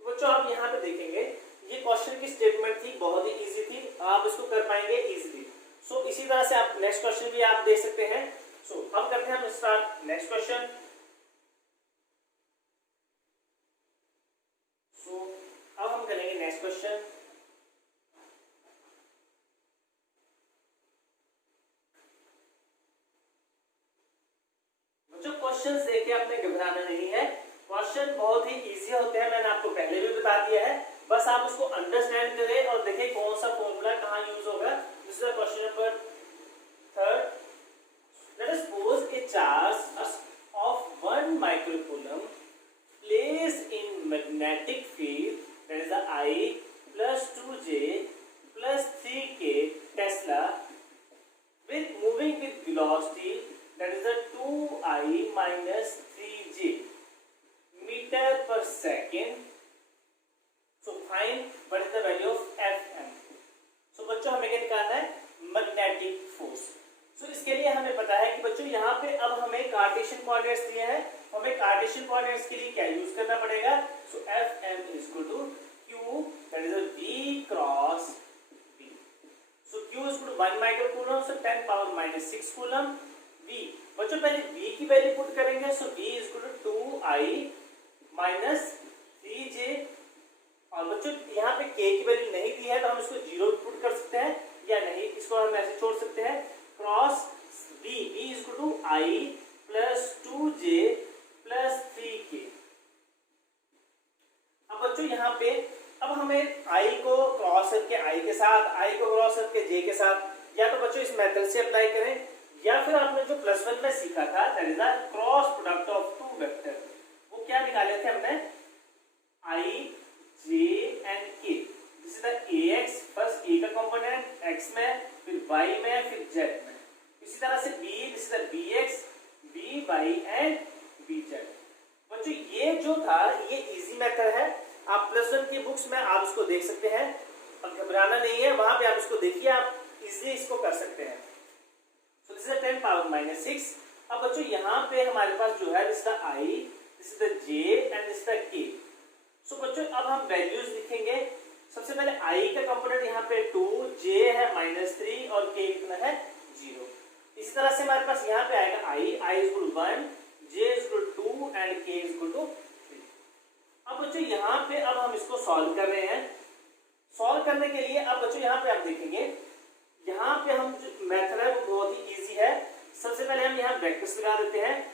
तो बच्चों आप यहाँ पे देखेंगे ये क्वेश्चन की स्टेटमेंट थी, बहुत ही इजी थी, आप इसको कर पाएंगे इजीली। सो इसी तरह से आप नेक्स्ट क्वेश्चन भी आप देख सकते हैं। सो अब करते हैं हम स्टार्ट नेक्स्ट क्वेश्चन। सो अब हम करेंगे नेक्स्ट क्वेश्चन। बच्चों क्वेश्चंस देख के आपने घबराना नहीं है, क्वेश्चन बहुत ही इजी होते हैं, मैंने आपको पहले भी बता दिया है, बस आप उसको अंडरस्टैंड करें और देखें कौन सा फॉर्मूला कहाँ यूज होगा। This is the question number 3rd। Late us suppose A charge of 1 microcoulomb placed in magnetic field that is the I plus 2J plus 3K Tesla with moving with velocity that is the 2I minus 3J। Second. So find what is the value of Fm. सो बच्चों हमें क्या निकालना है? Magnetic force. सो इसके लिए हमें पता है कि बच्चों यहाँ पे अब हमें कार्टेशियन कोऑर्डिनेट्स दिए हैं. हमें कार्टेशियन कोऑर्डिनेट्स के लिए क्या यूज करना पड़ेगा? So Fm is equal to Q, that is V cross V. So Q is equal to 1 microcoulomb, so 10 power minus 6 coulomb. V बच्चों पहले V की वैल्यू पुट करेंगे. So V is equal to 2I minus 3J. और बच्चों यहाँ पे K की value नहीं दी है तो हम इसको 0 पुट कर सकते हैं या नहीं, इसको हम ऐसे छोड़ सकते हैं. Cross V is equal to I plus 2J plus 3K. अब बच्चों यहाँ पे अब हमें I को क्रॉस करके I के साथ, I को क्रॉस करके J के साथ, या तो बच्चों इस मेथड से अप्लाई करें या फिर आपने जो +1 में सीखा था that is the cross product of two vector. वो क्या निकाले थे हमने? I, J and K. This is the Ax, first A का कंपोनेंट x में, फिर y में, फिर z में. इसी तरह से B, this is the Bx, By and Bz. बच्चों ये जो था ये इजी मेथड है. आप +1 की बुक्स में आप इसको देख सकते हैं, अब घबराना नहीं है, वहां पे आप इसको देखिए, आप इजीली इसको कर सकते हैं. सो दिस इज 10 पावर माइनस 6. अब बच्चों यहाँ पे हमारे पास जो है this the I, this is the J and this the K. सो बच्चों अब हम वैल्यूज लिखेंगे. सबसे पहले I का कंपोनेंट यहाँ पे 2, J है -3 और K कितना है? 0. इसी तरह से हमारे पास यहाँ पे आएगा I is equal to 1, J is equal to 2 and K is equal to 3. अब बच्चों यहाँ पे अब हम इसको सॉल्व कर रहे हैं. सॉल्व करने के लिए अब बच्चों यहाँ पे आप देखेंगे, यहाँ पे हम जो मेथड है वो बहुत ही इजी है. सबसे पहले हम यहाँ वेक्टर्स लगा देते हैं.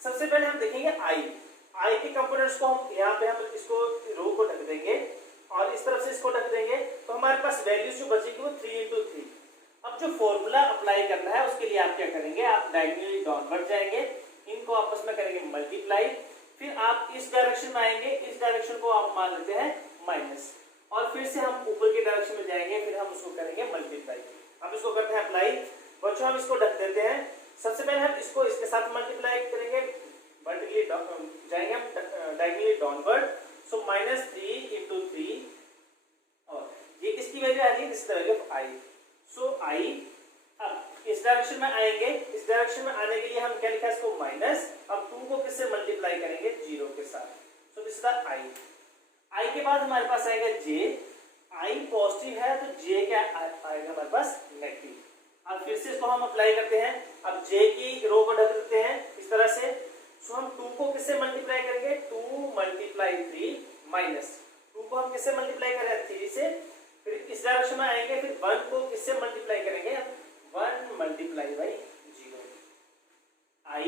सबसे पहले हम देखेंगे I के कंपोनेंट्स को हम यहाँ पे हम इसको रो को ढक देंगे और इस तरफ से इसको ढक देंगे, तो हमारे पास वैल्यूज जो बचेगी वो 3 into 3. अब जो फॉर्मूला अप्लाई करना है उसके लिए आप क्या करेंगे? आप डायगोनली डाउनवर्ड जाएंगे, इनको आपस में करेंगे मल्टीप्लाई, फिर आप इस डायरेक्शन में आएंगे, इस डायरेक्शन को आप मान लेते हैं माइनस, और फिर से हम ऊपर के डायरेक्शन में जाएंगे, फिर हम उसको करेंगे मल्टीप्लाई. हम इसको करते हैं अप्लाई. बच्चों हम इसको ढक देते हैं. सबसे पहले हम इसको इसके साथ मल्टीप्लाई करेंगे, वर्टिकली जाएंगे हम डायगोनली डाउनवर्ड. सो -3 into 3, और ये किसकी वैल्यू आ रही है? This is the value of I. So I, अब इस डायरेक्शन में आएंगे, इस डायरेक्शन में आने के लिए हम क्या लिखा है इसको माइनस. अब 2 को किससे मल्टीप्लाई करेंगे? 0 के साथ. सो दिस इज द I के बाद हमारे पास आएगा J. I पॉजिटिव है तो J क्या आएगा हमारे पास? नेगेटिव. अब फिर से इसको हम अप्लाई करते हैं. अब J की रो को ढक देते हैं इस तरह से. सो हम 2 को किससे मल्टीप्लाई करेंगे? 2 मल्टीप्लाई 3 माइनस 2 को हम किससे मल्टीप्लाई करें? 3 से. फिर इस डायरेक्शन में आएंगे, फिर 1 को किससे मल्टीप्लाई करेंगे? 1 मल्टीप्लाई बाई 0. I,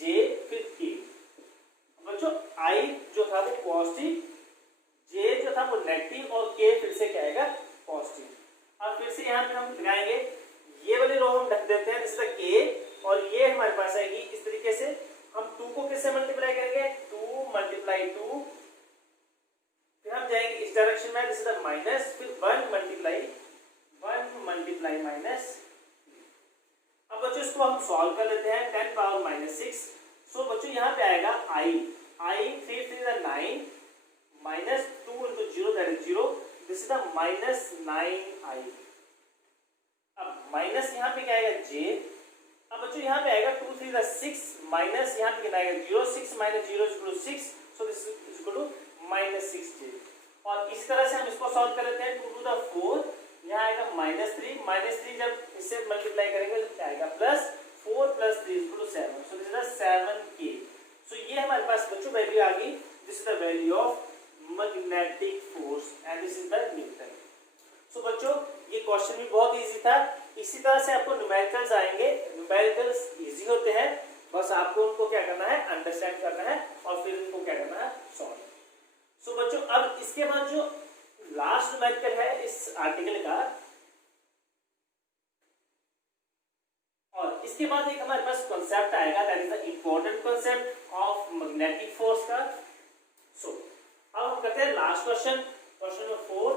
J फिर K. बच्चों I जो था वो पॉजिटिव, J जो था वो नेगेटिव और K फिर से क्या आएगा? पॉजिटिव. अब फिर से यहाँ पे हम लगाएंगे, ये वाली रो हम ढक देते हैं, दिस इज द K, और ये हमारे पास आएगी इस तरीके से. हम 2 को किससे मल्टीप्लाई करेंगे? 2 मल्टीप्लाई 2. फिर हम जाएंगे इस डायरेक्शन में, दिस इज द माइनस, फिर 1 मल्टीप्लाई माइनस. अब बच्चों इसको हम सॉल्व कर लेते हैं. 10 पावर माइनस 6. सो बच्चों यहाँ पे आएगा I 3 3 the 9 minus 2 into 0 that is 0. This is the -9I. अब माइनस यहाँ पे क्या आएगा? J. अब बच्चों यहाँ पे आएगा 2 3 द 6 माइनस यहाँ पे कितना आएगा? 0. 6 minus 0 is equal to 6. So this is equal to -6J. और इसी तरह से हम इसको सॉल्व कर लेते हैं. 2 to the 4 यहाँ आएगा -3 जब इससे मल्टीप्लाई करेंगे तो क्या आएगा? +4 + 3 is equal to 7. So this is the 7K. So ये हमारे पास बच्चों वैल्यू आ गई. This is the value of magnetic force and this is the Newton. So बच्चों ये क्वेश्चन भी बहुत इजी था. इसी तरह से आपको न्यूमेरिकल्स आएंगे. न्यूमेरिकल्स इजी होते हैं, बस आपको उनको क्या करना है? अंडरस्टैंड करना है और फिर उनको क्या करना है? सॉल्व. सो बच्चों अब इसके बाद जो लास्ट न्यूमेरिकल है इस आर्टिकल का, और इसके बाद एक हमारे पास कॉन्सेप्ट आएगा that is the important concept of magnetic force का. सो अब हम करते हैं last question, question number 4.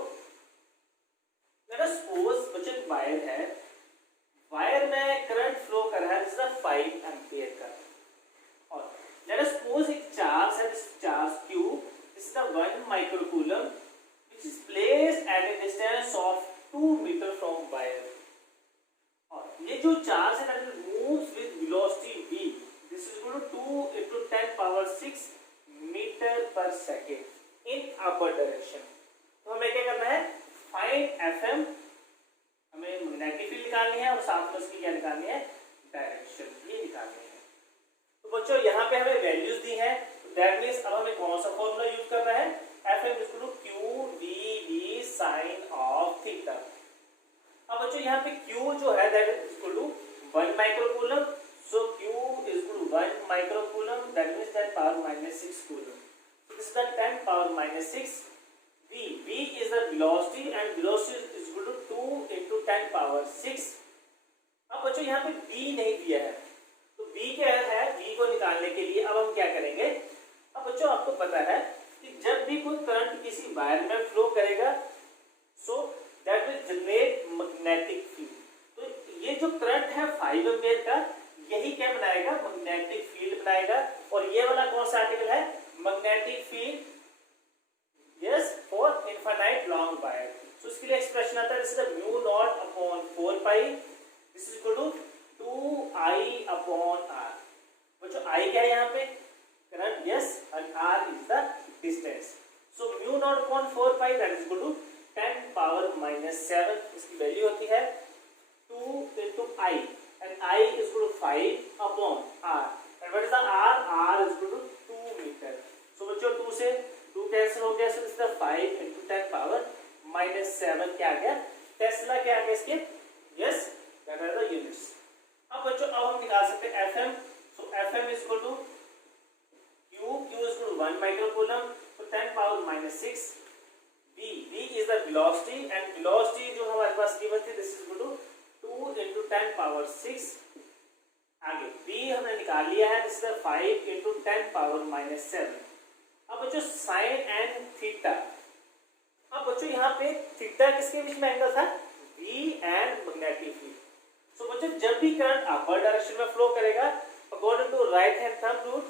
Late us suppose बच्चों वायर है, वायर में करंट फ्लो कर रहा है, दिस इज द 5 एम्पियर का. और लेट अस सपोज एक चार्ज है, this charge Q, this is the पर सेकेंड इन अपर डायरेक्शन। तो हमें क्या करना है, फाइंड FM, हमें मैग्नेटिक फील्ड निकालनी है और साथ में उसकी क्या निकालनी है, डायरेक्शन, ये निकालनी है। तो बच्चों यहाँ पे हमें वैल्यूज दी है, दैट मींस अब हमें कौन सा फॉर्मूला यूज करना है, FM equal to QVD sine of theta. अब बच्चों यहाँ पे Q जो है that is equal to 1 microcoulomb, so Q is equal to 1 microcoulomb, that means 10 power -6 coulomb. So this is the 10 power -6 V. V is the velocity and velocity is equal to 2 into 10 power 6। अब बच्चों यहाँ पे B नहीं दिया है, तो B क्या है, B को निकालने के लिए अब हम क्या करेंगे। अब बच्चों आपको पता है कि जब भी कोई करंट किसी वायर में फ्लो करेगा, so that will generate magnetic field. तो ये जो करंट है 5 एम्पीयर का, यही क्या बनाएगा, मैग्नेटिक फील्ड बनाएगा। और ये वाला कौन सा आर्टिकल है, magnetic field, yes, for infinite long wire. So इसके लिए एक्सप्रेशन आता है, this is the mu naught upon 4 pi, this is equal to 2I upon R। बच्चों I क्या है यहाँ पे, current, yes, and R is the distance. So mu naught upon 4 pi that is equal to 10 power -7, इसकी value होती है 2 into I, and I is equal to 5 upon R, and what is the R? R is equal to 2 meter। So बच्चों 2 से 2 cancel हो गया, so this is the 5 into 10 power -7 क्या आ गया, टेस्ला क्या आ गया इसके, yes, that are the units। अब बच्चों अब हम निकाल सकते हैं FM। so FM is equal to Q is equal to 1 microcoulomb, so 10 power -6 V is the velocity, and velocity जो हमारे पास गिवन थी, this is equal to 2 into 10 power 6। आगे B हमने निकाल लिया है, this is the 5 into 10 power -7। अब बच्चों साइन एंड थीटा, अब बच्चों यहाँ पे थीटा किसके बीच में एंगल था, V and magnetic field. So बच्चों जब भी करंट अपर डायरेक्शन में फ्लो करेगा, according to right hand thumb rule,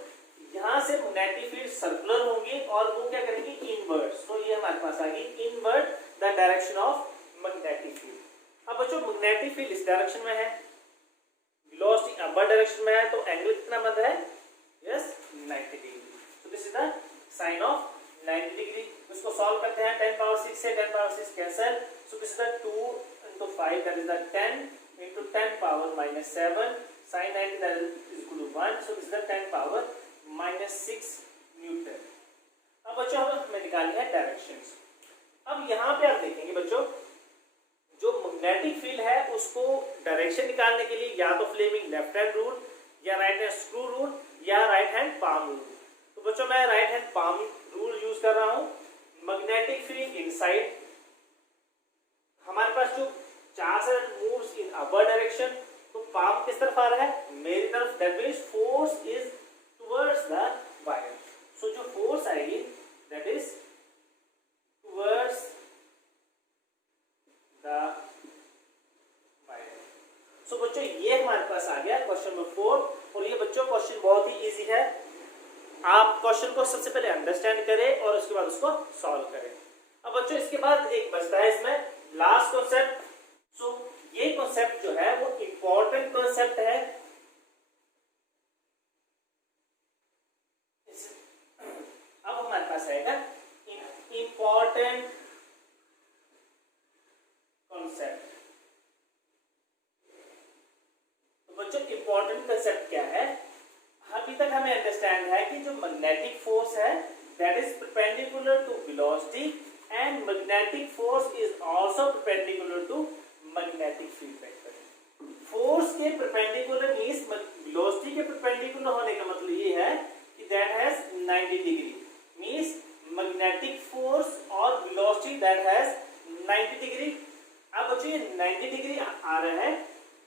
यहाँ से मैग्नेटिक फील्ड सर्कुलर होंगी और वो क्या करेंगी, इनवर्ट। तो ये हमारे पास आ गई invert the direction of magnetic field. अब बच्चों मैग्नेटिक फील्ड इस डायरेक्शन में है, वेलोसिटी अपर डायरेक्शन में है, तो एंगल कितना बन रहा है, yes, 90 degree. So this is the sine of 90 degree. इसको सॉल्व करते हैं, 10 पावर 6 से 10 power 6 cancel, so this is the 2 into 5 that is the 10 into 10 power -7 sin 90 that is equal to 1, so this is the 10 power -6 Newton. अब बच्चों हमें निकालनी है directions. अब यहाँ पे आप देखेंगे बच्चों, जो मैग्नेटिक फील्ड है उसको डायरेक्शन निकालने के लिए या तो फ्लेमिंग लेफ्ट हैंड रूल, या राइट हैंड स्क्रू रूल, या राइट हैंड पाम रूल। तो बच्चों मैं right hand palm rule use कर रहा हूँ। मैग्नेटिक फील्ड इनसाइड, हमारे पास जो charge moves in upper direction, तो पाम किस तरफ आ रहा है, मेरी तरफ, that means force is towards the wire. So जो फोर्स आएगी that is towards the wire. So बच्चों ये हमारे पास आ गया क्वेश्चन नंबर 4। और ये बच्चों क्वेश्चन बहुत ही इजी है, आप क्वेश्चन को सबसे पहले अंडरस्टैंड करें और उसके बाद उसको सॉल्व करें। अब बच्चों इसके बाद एक बचता है इसमें लास्ट कॉन्सेप्ट। सो ये कॉन्सेप्ट जो है वो इंपॉर्टेंट कॉन्सेप्ट है। अब हमारे पास आएगा इंपॉर्टेंट कॉन्सेप्ट। तो बच्चों इंपॉर्टेंट कॉन्सेप्ट क्या है, अभी तक हमें अंडरस्टैंड है कि जो मैग्नेटिक फोर्स है that is perpendicular to velocity, and magnetic force is also perpendicular to magnetic field vector। force के perpendicular means velocity के perpendicular होने का मतलब ये है कि that has 90 degree, means magnetic force और velocity that has 90 degree। अब बच्चों ये 90 डिग्री आ रहा है।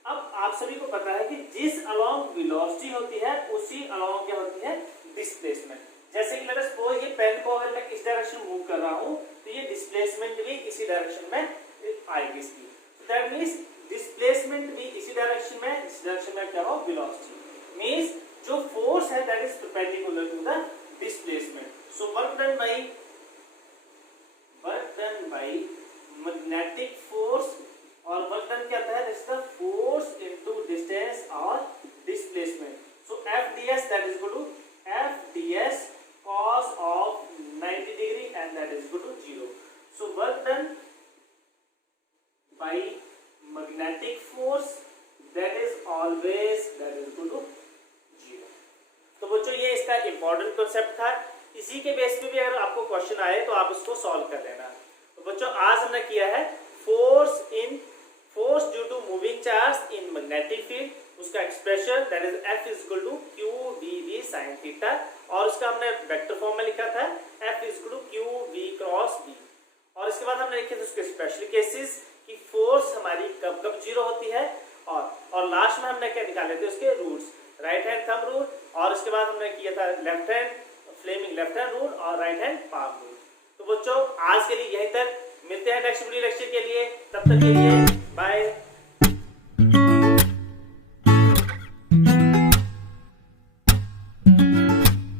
अब आप सभी को पता है कि जिस along velocity होती है उसी along क्या होती है, displacement। जैसे कि लेट अस सपोज ये पेन को अगर मैं इस डायरेक्शन मूव कर रहा हूं तो ये डिस्प्लेसमेंट भी इसी डायरेक्शन में आएगी इसकी। दैट मींस डिस्प्लेसमेंट भी इसी डायरेक्शन में, इस डायरेक्शन में क्या हो, वेलोसिटी। मींस जो फोर्स है that is perpendicular to the displacement. So work done by magnetic force, और वर्क डन क्या होता है, this is the force into distance और displacement. So F ds that is equal to F ds cos of concept था, इसी के base पे भी अगर आपको क्वेश्चन आए तो आप इसको सॉल्व कर लेना। तो बच्चों आज हमने किया है force due to moving charge in magnetic field, उसका expression that is F is equal to Q V V sine theta, और उसका हमने वेक्टर फॉर्म में लिखा था F is equal to Q V cross B. और इसके बाद हमने लिखे थे उसके स्पेशल केसेस कि फोर्स हमारी कब कब जीरो होती है, और लास्ट में हमने क्या निकाले थे उसके rules, right hand thumb rule, और उसके बाद हमने किया था left hand Fleming left hand rule और राइट हैंड पाम रूल। तो बच्चों आज के लिए यहीं तक, मिलते हैं नेक्स्ट वीडियो लेक्चर के लिए, तब तक के लिए